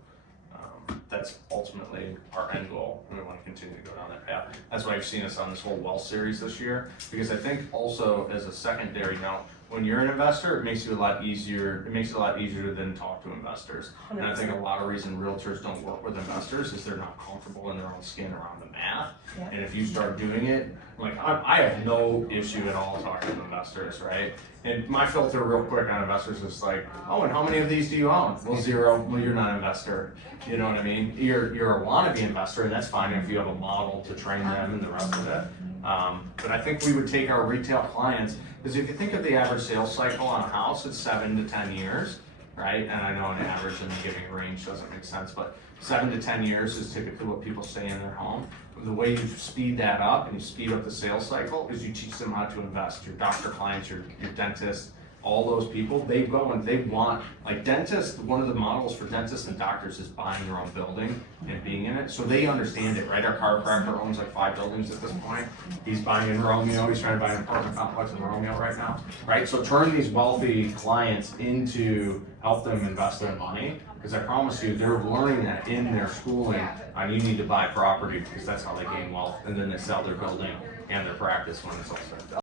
that's ultimately our end goal, and we want to continue to go down that path. That's why you've seen us on this whole wealth series this year, because I think also as a secondary note, when you're an investor, it makes it a lot easier than talk to investors. And I think a lot of reason realtors don't work with investors is they're not comfortable in their own skin around the math. Yeah. And if you start doing it, like, I have no issue at all talking to investors, right? And my filter real quick on investors is like, oh, and how many of these do you own? Well, 0. Well, you're not an investor. You know what I mean? You're a wannabe investor, and that's fine if you have a model to train them and the rest of it. But I think we would take our retail clients, because if you think of the average sales cycle on a house, it's 7 to 10 years, right? And I know an average in the giving range doesn't make sense, but 7 to 10 years is typically what people stay in their home. The way you speed that up and you speed up the sales cycle is you teach them how to invest. Your doctor clients, your dentist, all those people, they go and they want, like dentists, one of the models for dentists and doctors is buying their own building and being in it, so they understand it, right? Our chiropractor owns like 5 buildings at this point. He's buying in Romeo, he's trying to buy an apartment complex in Romeo right now, right? So turn these wealthy clients into, help them invest their money, because I promise you, they're learning that in their schooling, on you need to buy property, because that's how they gain wealth, and then they sell their building and their practice when it's all said and done.